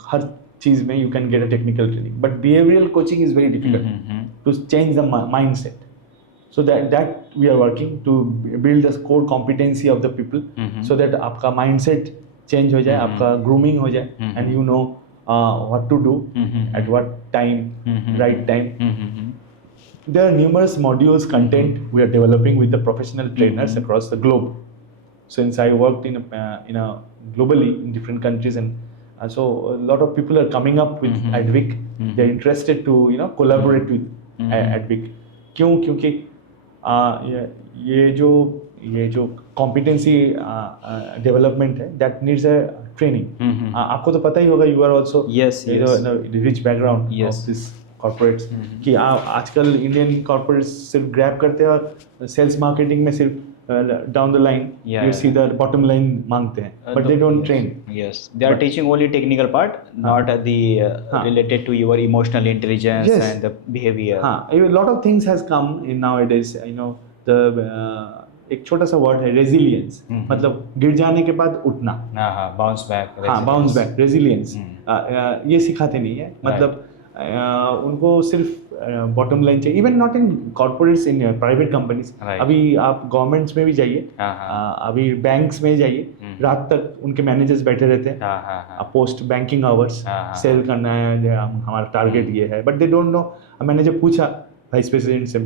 हर चीज में you can get a technical training, but behavioral coaching is very difficult to change the mindset. So that we are working to build the core competency of the people, so that आपका mindset change हो जाए, आपका grooming हो जाए, and you know what to do at what time, right time. There are numerous modules, content we are developing with the professional trainers across the globe. Since I worked in a globally in different countries, and so a lot of people are coming up with Adick. They are interested to collaborate with Adick. क्यों? क्योंकि ये जो competency development है, that needs a training. आपको तो पता ही होगा, you are also the rich background of this corporates, कि आजकल इंडियन corporates सिर्फ grab करते हैं और sales marketing में सिर्फ down the line you see the bottom line मांगते हैं, but they don't train. Yes, they are teaching only technical part, not the related to your emotional intelligence and the behavior. A lot of things has come in nowadays. The एक छोटा सा word है resilience, मतलब गिर जाने के बाद उठना. बाउंस बैक, रेजिलियंस ये सिखाते नहीं है. मतलब उनको सिर्फ बॉटम लाइन चाहिए. Even not in corporates, in private companies. अभी आप गवर्नमेंट्स में भी जाइए, अभी बैंक्स में जाइए, रात तक उनके मैनेजर्स बैठे रहते हैं. पोस्ट बैंकिंग आवर्स, सेल करना है, हमारा टारगेट ये है, बट दे डोंट नो. मैंने जब पूछा वाइस प्रेसिडेंट से,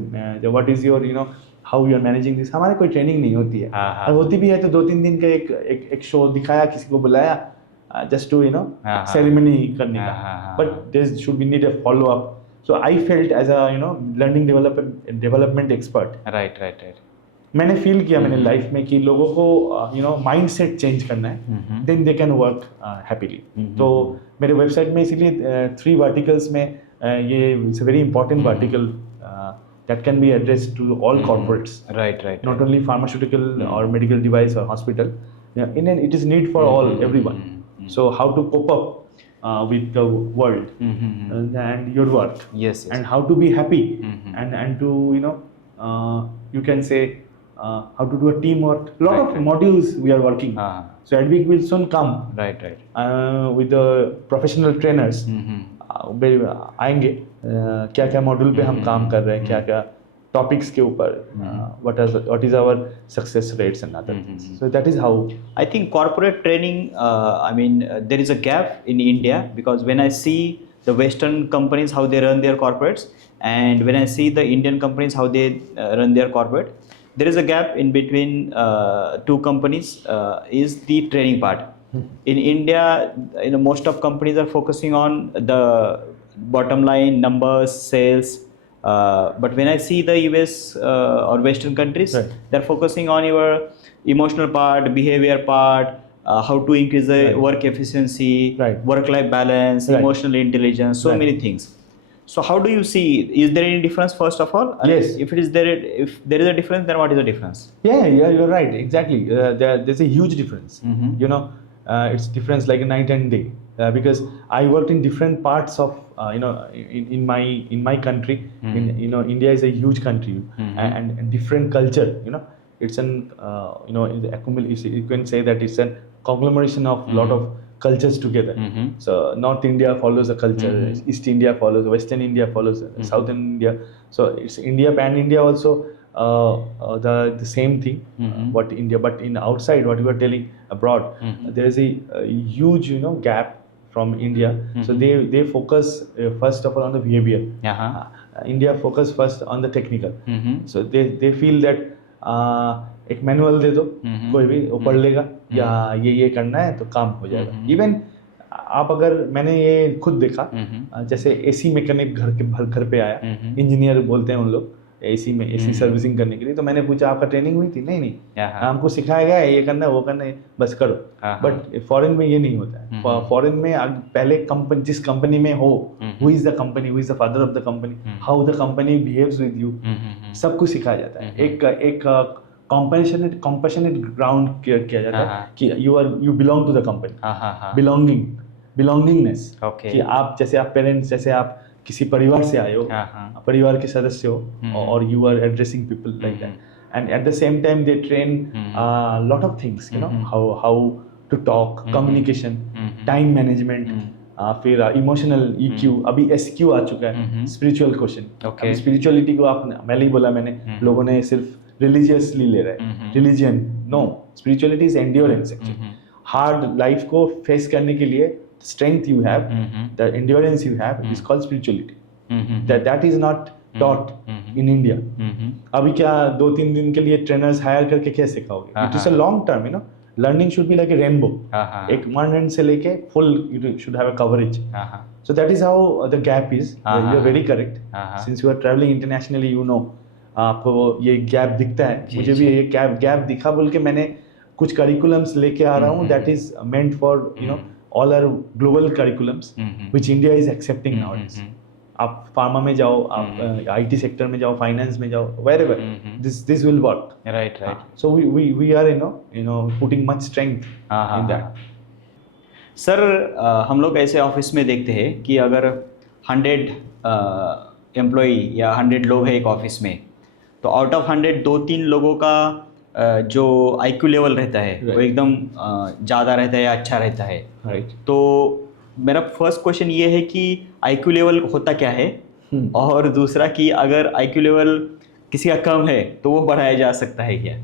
what is your how you are managing this, हमारे कोई ट्रेनिंग नहीं होती है. और होती भी है तो 2-3 दिन का एक शो दिखाया, किसी को बुलाया just to ceremony करने का, but there should be need a follow up. So I felt as a learning development expert. Right. मैंने फील किया मैंने लाइफ में कि लोगों को माइंडसेट चेंज करना है, then they can work happily. तो मेरे वेबसाइट में इसीलिए 3 वर्टिकल्स में ये it's a very important vertical that can be addressed to all corporates, right. not only pharmaceutical or medical device or hospital. Yeah, it is need for all, everyone. So how to cope up with the world and your work, Yes. and how to be happy, and to you can say how to do a teamwork. Lot of modules we are working. So Adick will soon come right. with the professional trainers. आएंगे क्या क्या module पे हम काम कर रहे हैं, क्या क्या टॉपिक्स के ऊपर, what is our success rates and other things. So that is how I think corporate training, there is a gap in India, because when I see the Western companies how they run their corporates, and when I see the Indian companies how they run their corporate, there is a gap in between two companies, is the training part. In India, most of companies are focusing on the bottom line, numbers, sales. But when I see the US or Western countries, Right. they're focusing on your emotional part, behavior part, how to increase the Right. work efficiency, Right. work-life balance, Right. emotional intelligence, so Right. many things. So how do you see? Is there any difference first of all? And Yes. If there is a difference, then what is the difference? Yeah, you're right. Exactly. There's a huge difference. It's difference like a night and day. Because I worked in different parts of, in my country. India is a huge country, and different culture. It's an, you can say that it's a conglomeration of lot of cultures together. So North India follows a culture, East India follows, Western India follows, Southern India. So it's India, pan India also. The same thing, what India, but in outside, what you were telling abroad, there is a huge gap from India. So they focus first of all on the behavior. India focus first on the technical. So they feel that एक manual दे दो, कोई भी वो पढ़ लेगा, या ये करना है तो काम हो जाएगा. इवन आप अगर, मैंने ये खुद देखा, जैसे एसी मैकेनिक घर पे आया, इंजीनियर बोलते हैं उन लोग, एसी में एसी सर्विसिंग करने के लिए, तो मैंने पूछा आपका ट्रेनिंग हुई थी? नहीं, हमको सिखाया गया है ये करना है वो करना है, बस करो. बट फॉरेन में ये नहीं होता है. फॉरेन में पहले कंपनी, जिस कंपनी में हो, who is the company, who is the father of the company, how the company behaves with you, सब कुछ सिखाया जाता है. एक कॉम्पैशनेट ग्राउंड किया जाता है कि you belong to the company. Belongingness, कि आप जैसे आप पेरेंट्स, जैसे आप किसी परिवार से आए हो, परिवार के सदस्य हो, और you are addressing people like that. And at the same time they train lot of things, how to talk, communication, time management, फिर इमोशनल EQ, अभी SQ आ चुका है, स्पिरिचुअल क्वेश्चन. स्पिरिचुअलिटी को आपने, पहले ही बोला मैंने, लोगों ने सिर्फ रिलीजियसली ले रहे हैं, religion. No, spirituality is endurance actually. Hard life को फेस करने के लिए strength you have, the endurance you have, is called spirituality. That is not taught in India. अभी क्या 2-3 दिन के लिए ट्रेनर्स हायर करके क्या सिखाओगे? It is a long term, learning should be like a rainbow. एक one end से लेके full, you should have a coverage. So that is how the gap is. You are very correct. Since you are traveling internationally, आपको ये gap दिखता है. मुझे भी ये गैप दिखा बोल के मैंने कुछ करिकुलम्स लेके आ रहा हूँ. That is meant for all our global curriculums, which India is accepting nowadays. आप फार्मा में जाओ, आप IT सेक्टर में जाओ, फाइनेंस में जाओ, wherever, this will work. Right. So we are putting much strength in that. Sir, हम लोग ऐसे ऑफिस में देखते हैं कि अगर 100 एम्प्लॉई या 100 लोग हैं एक ऑफिस में, तो आउट ऑफ 100 2-3 लोगों का जो IQ लेवल रहता है, वो एकदम ज़्यादा रहता है या अच्छा रहता है. तो मेरा फर्स्ट क्वेश्चन ये है कि IQ लेवल होता क्या है, और दूसरा कि अगर IQ लेवल किसी का कम है तो वो बढ़ाया जा सकता है क्या?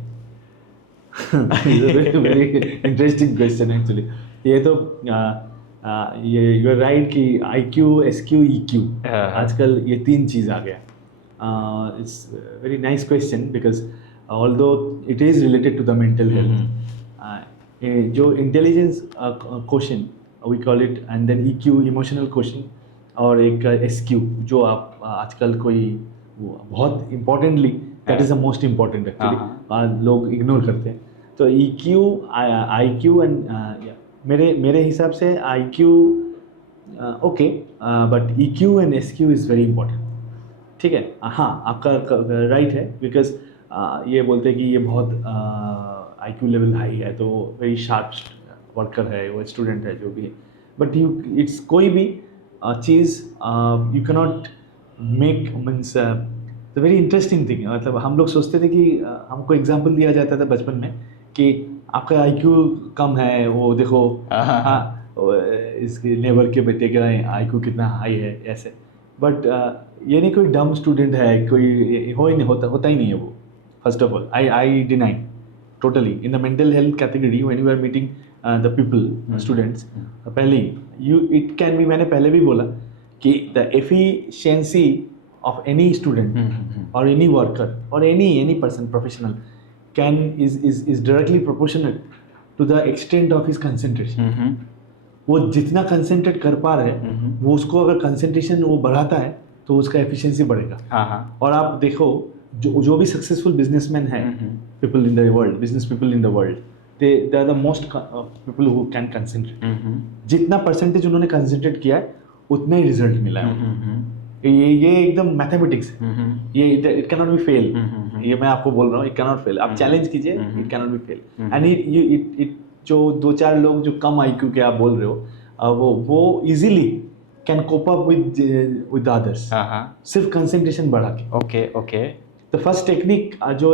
Very interesting question actually. ये तो यू आर राइट कि IQ, SQ, EQ, आजकल ये 3 चीज़ आ गया. It's very nice question because although it is related to the mental health, जो intelligence quotient we call it, and then EQ emotional quotient, और एक SQ जो आप आजकल कोई बहुत importantly that is the most important actually, लोग ignore करते हैं. तो EQ, IQ and मेरे हिसाब से IQ okay, but EQ and SQ is very important. ठीक है, हाँ आपका राइट है, बिकॉज ये बोलते हैं कि ये बहुत IQ लेवल हाई है तो वेरी शार्प वर्कर है, वो स्टूडेंट है जो भी है. बट यू इट्स कोई भी चीज़ you cannot make means the very interesting thing. मतलब हम लोग सोचते थे कि हमको एग्जाम्पल दिया जाता था बचपन में कि आपका IQ कम है, वो देखो हाँ इसके नेबर के बेटे का IQ कितना हाई है ऐसे. बट ये नहीं कोई डम स्टूडेंट है, कोई हो ही नहीं होता ही नहीं है वो. First of all I deny totally in the mental health category when you are meeting the people students. पहले you it can be, मैंने पहले भी बोला कि the efficiency of any student or any worker or any person professional is directly proportionate to the extent of his concentration. वो जितना concentrate कर पा रहे हैं वो उसको अगर कंसंट्रेशन वो बढ़ाता है तो उसका एफिशिएंसी बढ़ेगा. और आप देखो जो भी सक्सेसफुल बिजनेसमैन है, people in the world, business people in the world, they are the most people who can concentrate. जितना परसेंटेज उन्होंने कंसंट्रेट किया है उतना ही रिजल्ट मिला है. ये एकदम मैथमेटिक्स है. ये it can not be fail. ये मैं आपको बोल रहा हूँ, इट कैन नॉट फेल. आप चैलेंज कीजिए, it can not be fail. And it जो 2-4 लोग जो कम IQ के आप बोल रहे हो, वो easily can cope up with others सिर्फ कंसंट्रेशन बढ़ा के. ओके. द फर्स्ट टेक्निक जो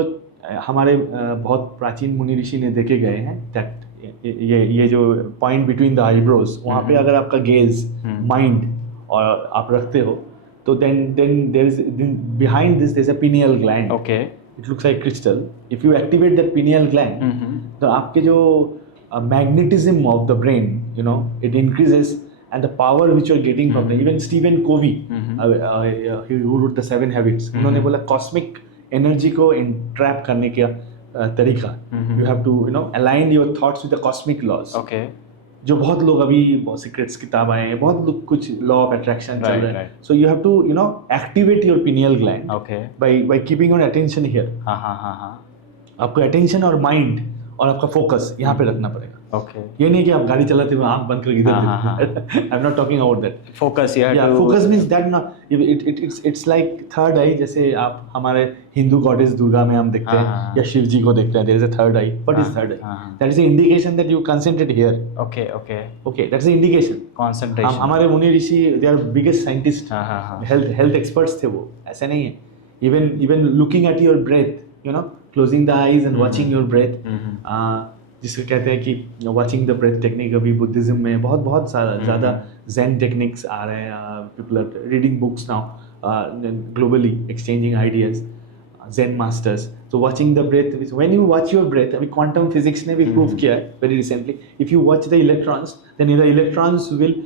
हमारे बहुत प्राचीन मुनि ऋषि ने देखे गए हैं, दैट ये जो पॉइंट बिटवीन द आईब्रोज, वहाँ पे अगर आपका गेज माइंड और आप रखते हो तो then there is behind this there is a pineal gland. Okay. It looks like crystal. If you activate that pineal gland, तो आपके जो magnetism of the brain, you know, it increases, and the power which you are getting from the, even Stephen Covey, who wrote the 7 Habits, उन्होंने बोला cosmic energy को entrap करने का तरीका, you have to, you know, align your thoughts with the cosmic laws. Okay. जो बहुत लोग अभी बहुत सीक्रेट्स किताब आए हैं, बहुत लोग कुछ लॉ ऑफ अट्रैक्शन चल रहे हैं. So you have to, you know, activate your pineal gland. Okay. by keeping your attention here. आपको अटेंशन और माइंड और आपका फोकस यहाँ पे रखना पड़ेगा. Okay. ये नहीं कि आप गाड़ी चलाते हुए आंख बंद करके इधर देखो. I am not talking about that. Focus. Focus means that not it's like third eye. जैसे आप हमारे हिंदू गॉडेस दुर्गा में हम देखते हैं या शिव जी को देखते हैं, there is a third eye. What is third eye? That is a indication that you concentrate here. Okay, that's a indication. Concentration. हमारे मुनि ऋषि, they are biggest scientist, health experts थे वो. ऐसा नहीं है. Even looking at your breath, you know, closing the eyes and watching your breath, जिसको कहते हैं कि वाचिंग द ब्रेथ टेक्निक. अभी बुद्धिज्म में बहुत सारा ज़्यादा ज़ेन टेक्निक्स आ रहे हैं. People are reading books now, globally exchanging ideas, Zen masters. तो watching the breath, when you watch your breath, अभी क्वांटम फिजिक्स ने भी प्रूव किया है very recently, if you watch the electrons then the electrons will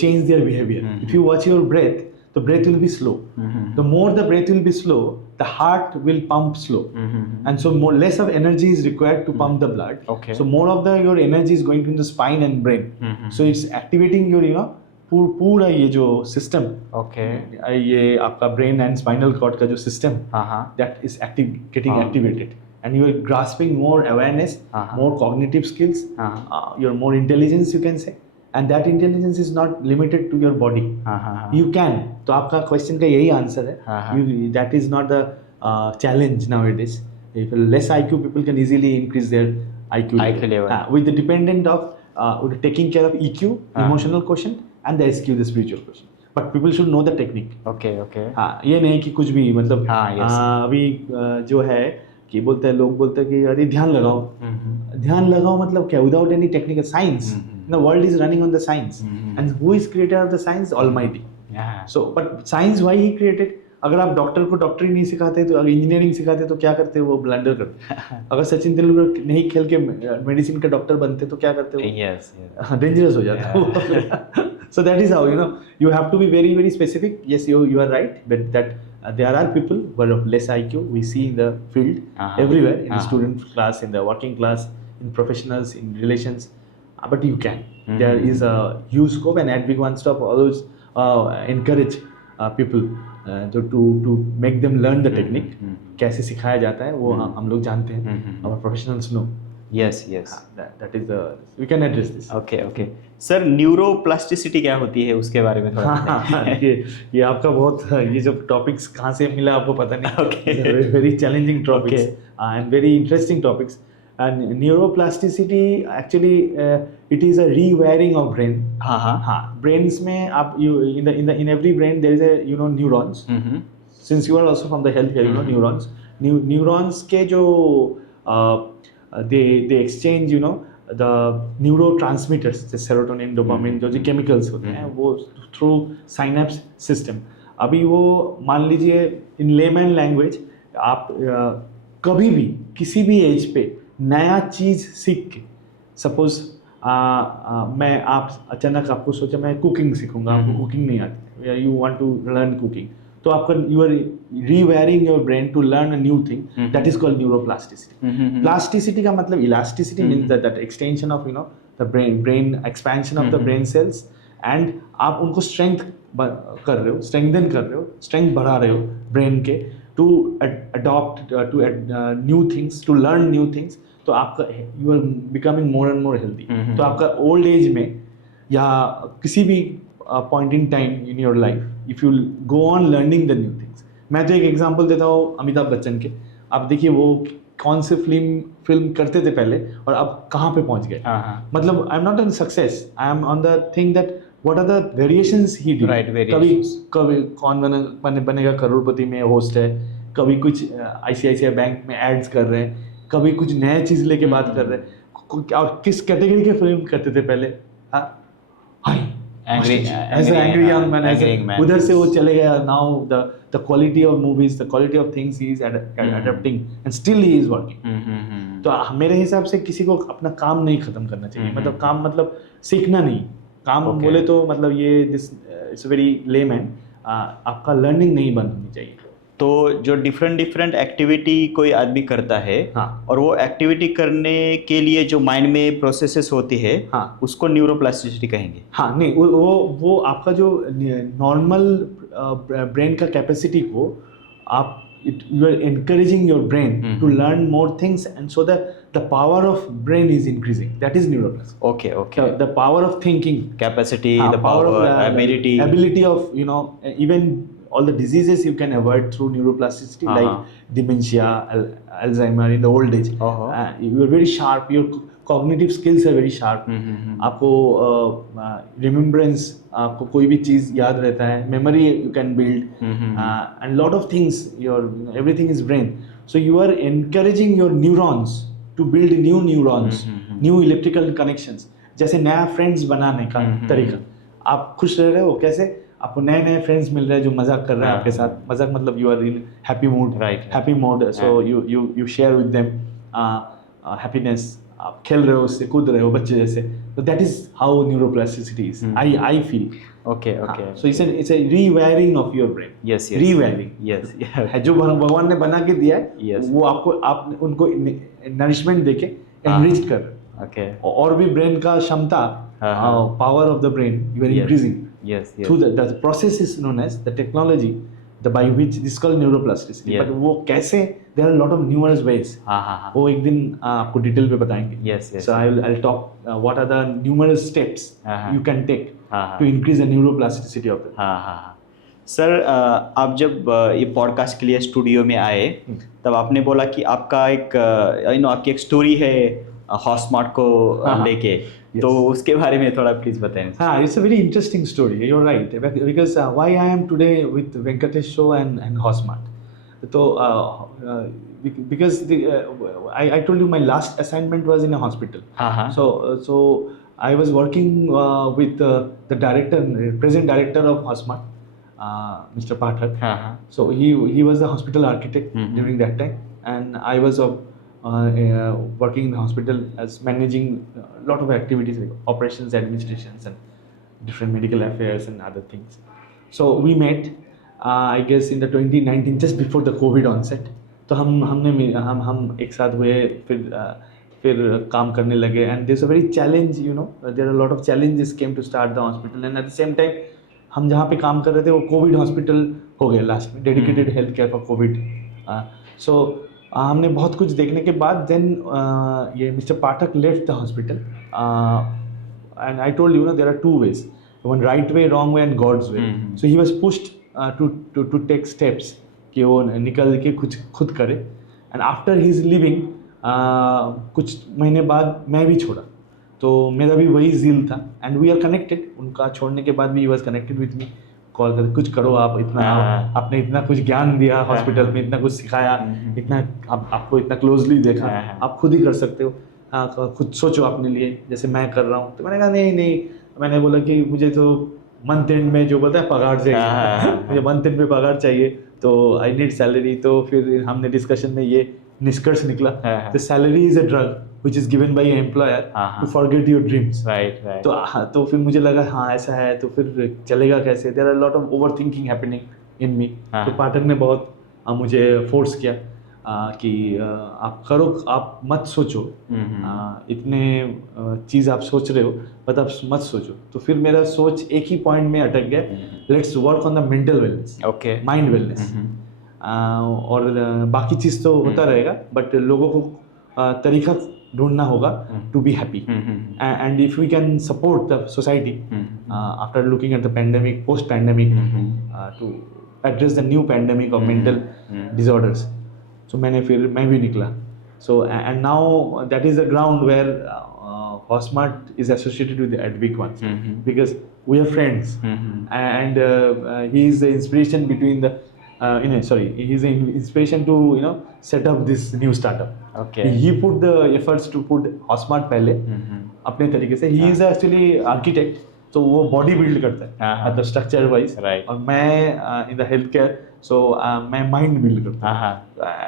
change their behavior. If you watch your breath, the breath will be slow. The more the breath will be slow, the heart will pump slow, and so less of energy is required to pump the blood. Okay. So more of your energy is going to the spine and brain. So it's activating your, you know, पूरा ये जो system, ये आपका brain and spinal cord का जो system, that is getting activated, and you are grasping more awareness, more cognitive skills, your more intelligence, you can say. And that intelligence is not limited to your body. You can. तो आपका question का यही answer है. That is not the challenge nowadays. If less IQ people can easily increase their IQ level. With the dependent of taking care of EQ, emotional quotient, and the SQ, the spiritual quotient. But people should know the technique. Okay. हाँ, ये नहीं कि कुछ भी मतलब अभी जो है कि बोलते हैं, लोग बोलते हैं कि अरे ध्यान लगाओ. ध्यान लगाओ मतलब क्या? Without any technical science. The world is running on the science, and who is creator of the science? Almighty. So, but science, why he created? अगर आप डॉक्टर को डॉक्टरी नहीं सिखाते, तो अगर इंजीनियरिंग सिखाते तो क्या करते? वो ब्लंडर करते. अगर सचिन तेंदुलकर नहीं खेल के मेडिसिन के डॉक्टर बनते तो क्या करते? वो डेंजरस हो जाता. So that is how, you know, you have to be very, very specific. Yes, you are right, but that there are people who are of less IQ. We see in the field everywhere, in the student class, in the working class, in professionals, in relations. But you can. There is a huge scope, and at Big One Stop always encourage people to make them learn the technique. कैसे सिखाया जाता है वो हम लोग जानते हैं. Our professionals know. Yes yes that is the we can address this. Okay okay sir neuroplasticity क्या होती है उसके बारे में थोड़ा बताइए। ये आपका बहुत ये जो टॉपिक्स कहाँ से मिला आपको पता नहीं। Okay. Very challenging topics Okay. And very interesting topics. And neuroplasticity actually it is a rewiring of brain. हाँ हाँ हाँ, ब्रेन्स में आप you in every brain there is a neurons. Since you are also from the health care, neurons neurons के जो they exchange the neurotransmitters, the serotonin, dopamine, जो chemicals होते हैं वो थ्रू साइनेप्स सिस्टम। अभी वो मान लीजिए इन लेमैन लैंग्वेज आप कभी भी किसी भी एज पे नया चीज़ सीख के, सपोज मैं आप अचानक आपको सोचा मैं कुकिंग सीखूंगा, आपको कुकिंग नहीं आती या you want to learn cooking, तो आपका you are rewiring your brain to learn a new thing, that is called neuroplasticity. Plasticity का मतलब elasticity means that extension of the brain expansion of the brain cells, and आप उनको strength कर रहे हो, strengthen कर रहे हो, स्ट्रेंथ बढ़ा रहे हो ब्रेन के to adopt to new things, to learn new things. तो आपका you are becoming more and more healthy. तो आपका ओल्ड एज में या किसी भी point in time in your life if you go on learning the new things. मैं तो एक एग्जांपल देता हूँ अमिताभ बच्चन के। आप देखिए वो कौन से फिल्म करते थे पहले और अब कहाँ पे पहुँच गए। मतलब I am not on success, I am on the thing that what are the variations he did. कभी कौन बनेगा करोड़पति में होस्ट है, कभी कुछ ICICI बैंक में एड्स कर रहे हैं, कभी कुछ नया चीज़ लेके बात कर रहे हैं। और किस कैटेगरी के फिल्म करते थे पहले? एंग्री यंग मैन, उधर से वो चले गया। Now the quality of movies, the quality of things he is adopting and still he is working. तो मेरे हिसाब से किसी को अपना काम नहीं खत्म करना चाहिए। मतलब काम मतलब सीखना नहीं, काम बोले तो मतलब ये दिस इट्स वेरी लेमैन, आपका लर्निंग नहीं बंद होनी चाहिए। तो जो डिफरेंट एक्टिविटी कोई आदमी करता है, हाँ, और वो एक्टिविटी करने के लिए जो माइंड में प्रोसेसेस होती है, हाँ, उसको न्यूरोप्लास्टिसिटी कहेंगे। हाँ, नहीं वो आपका जो नॉर्मल ब्रेन का कैपेसिटी को आप you are encouraging your brain to learn more things, and so that the power of brain is increasing. That is neuroplasticity. Okay. The power of thinking Capacity, the power, ability of even all the diseases you can avoid through neuroplasticity, like dementia, Alzheimer in the old age. You are very sharp. Your cognitive skills are very sharp. आपको remembrance, आपको कोई भी चीज़ याद रहता है, memory you can build, and lot of things. Everything is brain. So you are encouraging your neurons to build new neurons, new electrical connections. जैसे नया friends बनाने का तरीका, आप खुश रह रहे हो कैसे? आपको नए नए फ्रेंड्स मिल रहे हैं जो मजाक कर रहे हैं आपके साथ। मजाक मतलब you are in happy mood, happy mood, so you share with them happiness. आप खेल रहे हो, उससे कूद रहे हो बच्चे जैसे। तो that is how neuroplasticity is, I feel. Okay so it's a rewiring of your brain. Yes rewiring है जो भगवान ने बना के दिया है, वो आपको आप उनको नरिशमेंट देके एनरिच कर रहे हो। और भी ब्रेन का क्षमता, power of the brain you are increasing through the process is known as the technology, by which this is called neuroplasticity. But वो कैसे, there are a lot of numerous ways. वो एक दिन आपको डिटेल पे बताएंगे। So I'll talk what are the numerous steps you can take to increase the neuroplasticity of the. Sir, आप जब ये पॉडकास्ट के लिए स्टूडियो में आए, तब आपने बोला कि आपका एक आपकी एक स्टोरी है हॉस्मार्ट को लेके। तो उसके बारे में थोड़ा प्लीज बताएं। हाँ, it's a very interesting story. You're right, because why I am today with Venkatesh show and Hosmart. So because I told you my last assignment was in a hospital. So I was working with the director, present director of Hosmart, Mr. Pathak. So he was the hospital architect during that time, and I was working in the hospital as managing a lot of activities like operations, administrations, and different medical affairs and other things. So we met, I guess in the 2019, just before the COVID onset. तो हम एक साथ हुए, फिर काम करने लगे, and there's a very challenge, there are a lot of challenges came to start the hospital, and at the same time हम जहाँ पे काम कर रहे थे वो कोविड हॉस्पिटल हो गया लास्ट में, dedicated health care for Covid. So हमने बहुत कुछ देखने के बाद देन ये mister Pathak left the hospital and I told you ना there are two ways, one right way, wrong way and God's way. So he was pushed to take steps कि वो निकल के कुछ खुद करे. And after he is living कुछ महीने बाद मैं भी छोड़ा, तो मेरा भी वही ज़ील था एंड वी आर कनेक्टेड. उनका छोड़ने के बाद भी he was connected with me, call कर कुछ करो आप, इतना आपने इतना कुछ ज्ञान दिया हॉस्पिटल में, इतना कुछ सिखाया, इतना आपको इतना क्लोजली देखा, आप खुद ही कर सकते हो, हाँ खुद सोचो अपने लिए जैसे मैं कर रहा हूँ. तो मैंने कहा नहीं, मैंने बोला कि मुझे तो मंथ एंड में जो बोलता है पगार चाहिए, मुझे मंथ एंड में पगार चाहिए, तो आई नीड सैलरी. तो फिर हमने डिस्कशन में ये निष्कर्ष निकला, the salary is a drug which is given by your employer to forget your dreams. Right. तो फिर मुझे लगा हाँ ऐसा है, तो फिर चलेगा कैसे. There are a lot of overthinking happening in me. तो पाठक ने बहुत मुझे फोर्स किया कि आप करो, आप मत सोचो, इतने चीज़ आप सोच रहे हो बट आप मत सोचो. तो फिर मेरा सोच एक ही पॉइंट में अटक गया, let's work on the mental wellness, mind wellness. और बाकी चीज़ तो होता रहेगा, बट लोगों को तरीका ढूंढना होगा to be happy. And if we can support the society after looking at the pandemic, post pandemic, to address the new pandemic of mental disorders. So मैं भी निकला. So and now that is the ground where Hosmart is associated with the Adick ones, because we are friends, and he is the inspiration between the he is the inspiration to set up this new startup. Okay. He put the efforts to put Hosmart पहले अपने तरीके से. He is actually architect, तो वो body build करता है मतलब structure wise, और मैं in the health care, so मैं माइंड बिल्ड करता हूँ.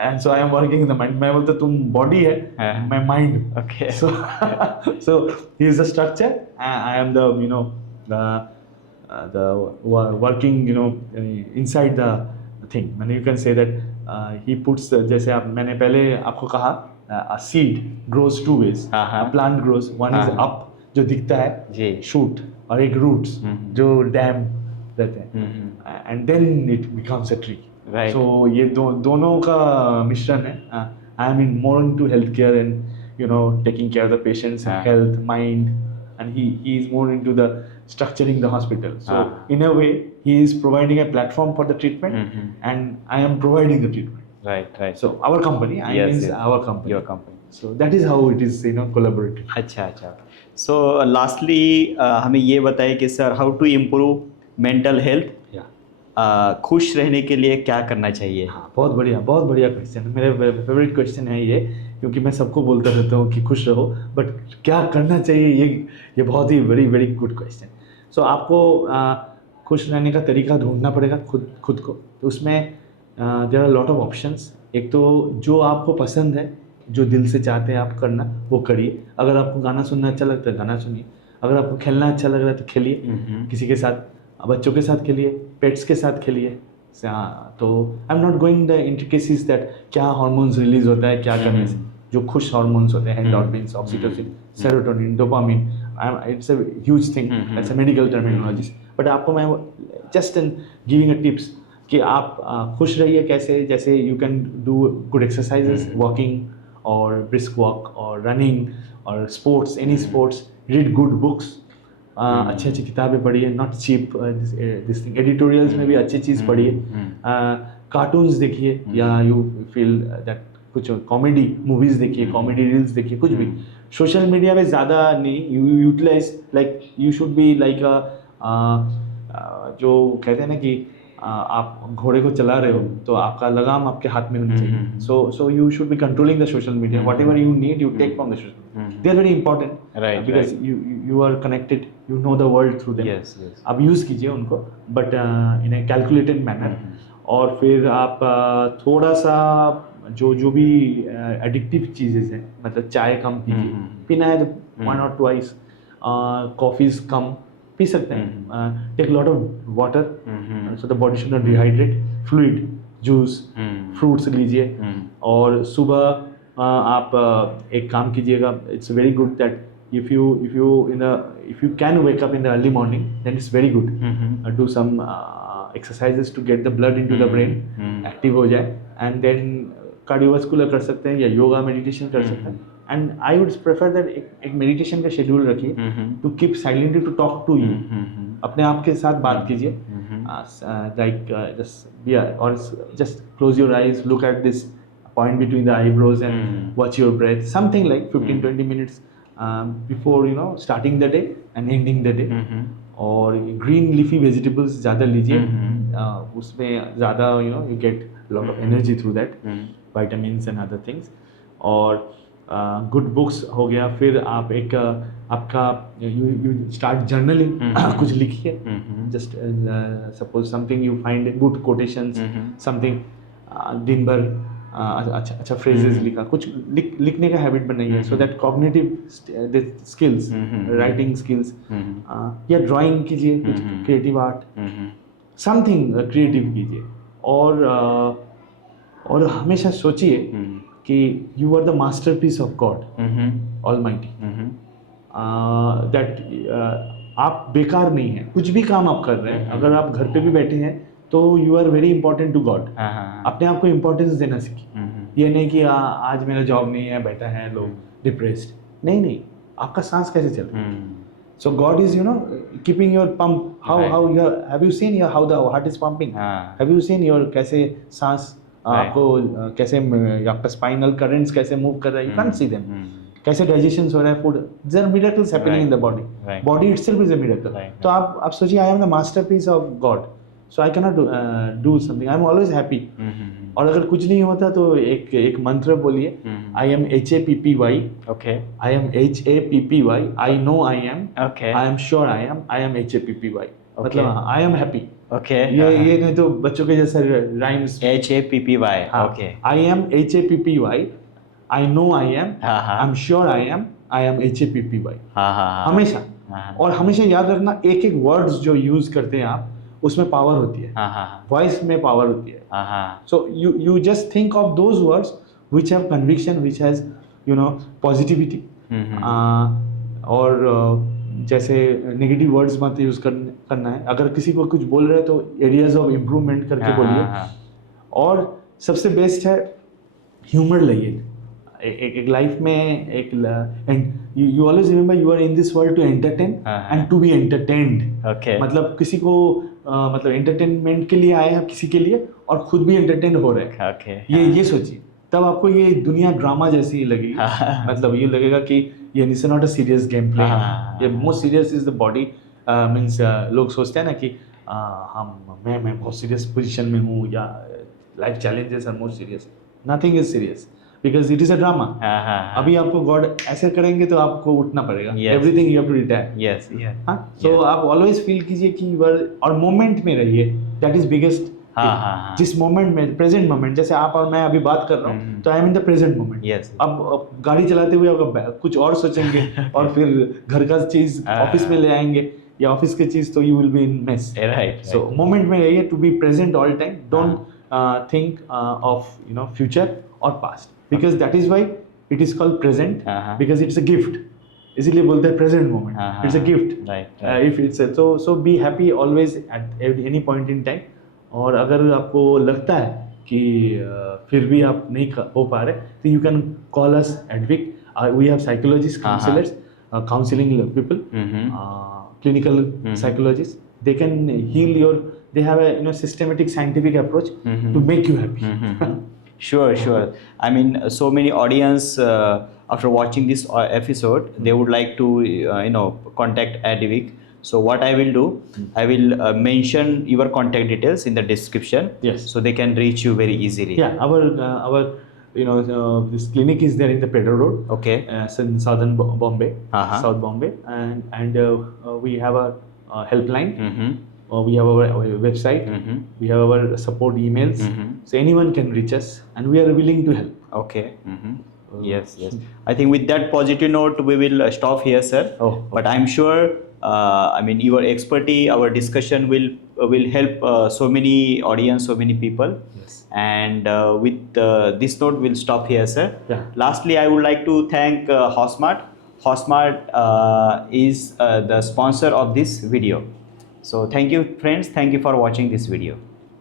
And so I am working in the mind. मैं बोलता तुम बॉडी है, मैं mind. Okay. So he is the structure, I am the working inside the thing. मैंने you can say that he puts, जैसे आप मैंने पहले आपको कहा, a seed grows two ways, a plant grows, one is up जो दिखता है शूट, और एक रूट्स जो डैम रहते हैं, and then it becomes a tree. सो ये दोनों का मिश्रण है. I am in more into health care and taking care of the patient's health, mind, and he is more into the structuring the hospital. So in a way he is providing a platform for the treatment, and I am providing the treatment. Right. So our company, our company, your company. So that is how it is collaborative. अच्छा. So lastly हमें ये बताइए कि sir, how to improve mental health. खुश रहने के लिए क्या करना चाहिए? हाँ, बहुत बढ़िया क्वेश्चन है. मेरे फेवरेट क्वेश्चन है ये, क्योंकि मैं सबको बोलता रहता हूँ कि खुश रहो, बट क्या करना चाहिए, ये बहुत ही वेरी गुड क्वेश्चन. सो आपको खुश रहने का तरीका ढूंढना पड़ेगा खुद को. तो उसमें there are lot of options. एक तो जो आपको पसंद है, जो दिल से चाहते हैं आप करना, वो करिए. अगर आपको गाना सुनना अच्छा लगता है, गाना सुनिए. अगर आपको खेलना अच्छा लग रहा है तो खेलिए, किसी के साथ, बच्चों के साथ खेलिए, पेट्स के साथ खेलिए. तो आई am not going the intricacies that क्या हार्मोन्स रिलीज होता है क्या करने से. जो खुश हार्मोन्स होते हैं, endorphins, oxytocin, serotonin, dopamine, it's a huge thing, it's a medical terminologies. But आपको मैं just an giving a tips कि आप खुश रहिए कैसे. जैसे you can do good exercises, walking और ब्रिस्क वॉक और रनिंग और sports, any sports. Read good books, अच्छी किताबें पढ़िए, not cheap this thing. Editorials में भी अच्छी चीज़ पढ़िए. कार्टून्स देखिए, या यू फील दैट कुछ कॉमेडी मूवीज़ देखिए, कॉमेडी रील्स देखिए, कुछ भी. सोशल मीडिया में ज़्यादा नहीं, you utilize, like you should be like जो कहते हैं ना कि आप घोड़े को चला रहे हो तो आपका लगाम आपके हाथ में होनी चाहिए. So you should be controlling the social media. Whatever you need you take from the social media. They are very important, because you are connected, you know the world through them. आप use कीजिए उनको, but in a calculated manner. और फिर आप थोड़ा सा जो भी एडिक्टिव चीज़ें हैं, मतलब चाय कम पीजिए, पीना है तो 1 or 2 कॉफ़ीज़ कम पी सकते हैं. Take lot of water so the body should not dehydrate. Fluid, juice, fruits लीजिए. और सुबह आप एक काम कीजिएगा. It's very good that if you can wake up in the early morning, then it's very good. Do some exercises to get the blood into the brain, active हो जाए, and then cardiovascular कर सकते हैं या yoga meditation कर सकते हैं. And I would prefer that एक मेडिटेशन का शेड्यूल रखिए to keep silently to talk to you. अपने आप के साथ बात कीजिए, like just close your eyes, look at this point between the eyebrows and watch your breath, something like 15-20 minutes before starting the day and ending the day. और green leafy vegetables ज़्यादा लीजिए, उसमें ज़्यादा you get lot of energy through that, vitamins and other things. और good books हो गया. फिर आप एक आपका you start journaling, कुछ लिखिए, just suppose something you find good quotations, something दिन भर अच्छा फ्रेजेस लिखा, कुछ लिखने का हैबिट बनाइए, so that cognitive skills, writing skills, या ड्राइंग कीजिए, कुछ क्रिएटिव आर्ट, समथिंग क्रिएटिव कीजिए. और हमेशा सोचिए कि you are the masterpiece of God almighty, that आप बेकार नहीं हैं. कुछ भी काम आप कर रहे हैं, अगर आप घर पे भी बैठे हैं तो you are very important to God. अपने आप को इम्पोर्टेंस देना सीखिए. ये नहीं कि आज मेरा जॉब नहीं है, बैठा है लोग डिप्रेस्ड. नहीं, आपका सांस कैसे चल रहा है. So God is keeping your pump. How have you seen your how the heart is pumping, have you seen your कैसे सांस आपको कैसे आपका स्पाइनल करंट्स कैसे मूव कर रहा है. You can see them. कैसे डाइजेशन हो रहा है food. There are miracles happening in the body. Body itself is a miracle. तो आप सोचिए, I am the masterpiece of God, so I cannot do something. I'm always happy. और अगर कुछ नहीं होता तो एक मंत्र बोलिए, I am HAPPY. Okay. I am HAPPY. I know I am. Okay. I am sure I am. I am HAPPY. मतलब I am happy. Okay. ये नहीं तो बच्चों के जैसे rhymes. HAPPY. Okay. I am HAPPY. I know I am. I'm sure I am. I am HAPPY. हमेशा. और हमेशा याद रखना, एक वर्ड्स जो यूज करते हैं आप, उसमें पावर होती है. वॉइस में पावर होती है. So you just think of those words which have conviction, which has positivity. और जैसे नेगेटिव वर्ड्स मत यूज करना है. अगर किसी को कुछ बोल रहे हैं तो एरियाज ऑफ इम्प्रूवमेंट करके बोलिए. और सबसे बेस्ट है ह्यूमर लाइए. एक लाइफ में एक you always remember you are in this world to entertain and to be entertained. Okay. मतलब किसी को मतलब एंटरटेनमेंट के लिए आए हैं किसी के लिए, और खुद भी एंटरटेन हो रहे हैं. Okay. ये सोचिए, तब आपको ये दुनिया ड्रामा जैसी लगेगी. मतलब ये लगेगा कि ये it's not a serious game play. ये most serious is the body. Means लोग सोचते हैं ना कि मैं बहुत सीरियस पोजीशन में हूँ, या life challenges are more serious. Nothing is serious because it is a drama. अभी आपको गॉड ऐसे करेंगे तो आपको उठना पड़ेगा. Everything you have to retire. Yes. So आप always feel कीजिए कि और मोमेंट में रहिए. That is biggest. जिस मोमेंट में, प्रेजेंट मोमेंट, जैसे आप और मैं अभी बात कर रहा हूँ तो आई am in the present moment. Yes. अब गाड़ी चलाते हुए अगर कुछ और सोचेंगे और फिर घर का चीज ऑफिस में ले आएंगे, या ऑफिस की चीज, तो you will be in mess. So moment में रहिए, to be present all time. Don't think of future और past, because that is why it is called present, because it's a gift. इसलिए बोलते हैं present moment. It's a gift. Right. If it's so be happy always at any point in time. और अगर आपको लगता है कि फिर भी आप नहीं हो पा रहे, तो you can call us Adick. We have psychologists, counselors, counseling people, clinical psychologists. They can heal your. They have a systematic scientific approach to make you happy. Sure. I mean, so many audience after watching this episode, they would like to contact Adick. So what I will do, I will mention your contact details in the description. Yes. So they can reach you very easily. Yeah, our this clinic is there in the Pedder Road. Okay. In southern Bombay, South Bombay, and we have a helpline. We have our website. We have our support emails. So anyone can reach us, and we are willing to help. Okay. Yes. I think with that positive note, we will stop here, sir. But I'm sure, I mean, your expertise, our discussion will help so many audience, so many people. Yes. And with this note, we'll stop here, sir. Yeah. Lastly, I would like to thank Hosmart. Hosmart is the sponsor of this video. So thank you, friends. Thank you for watching this video.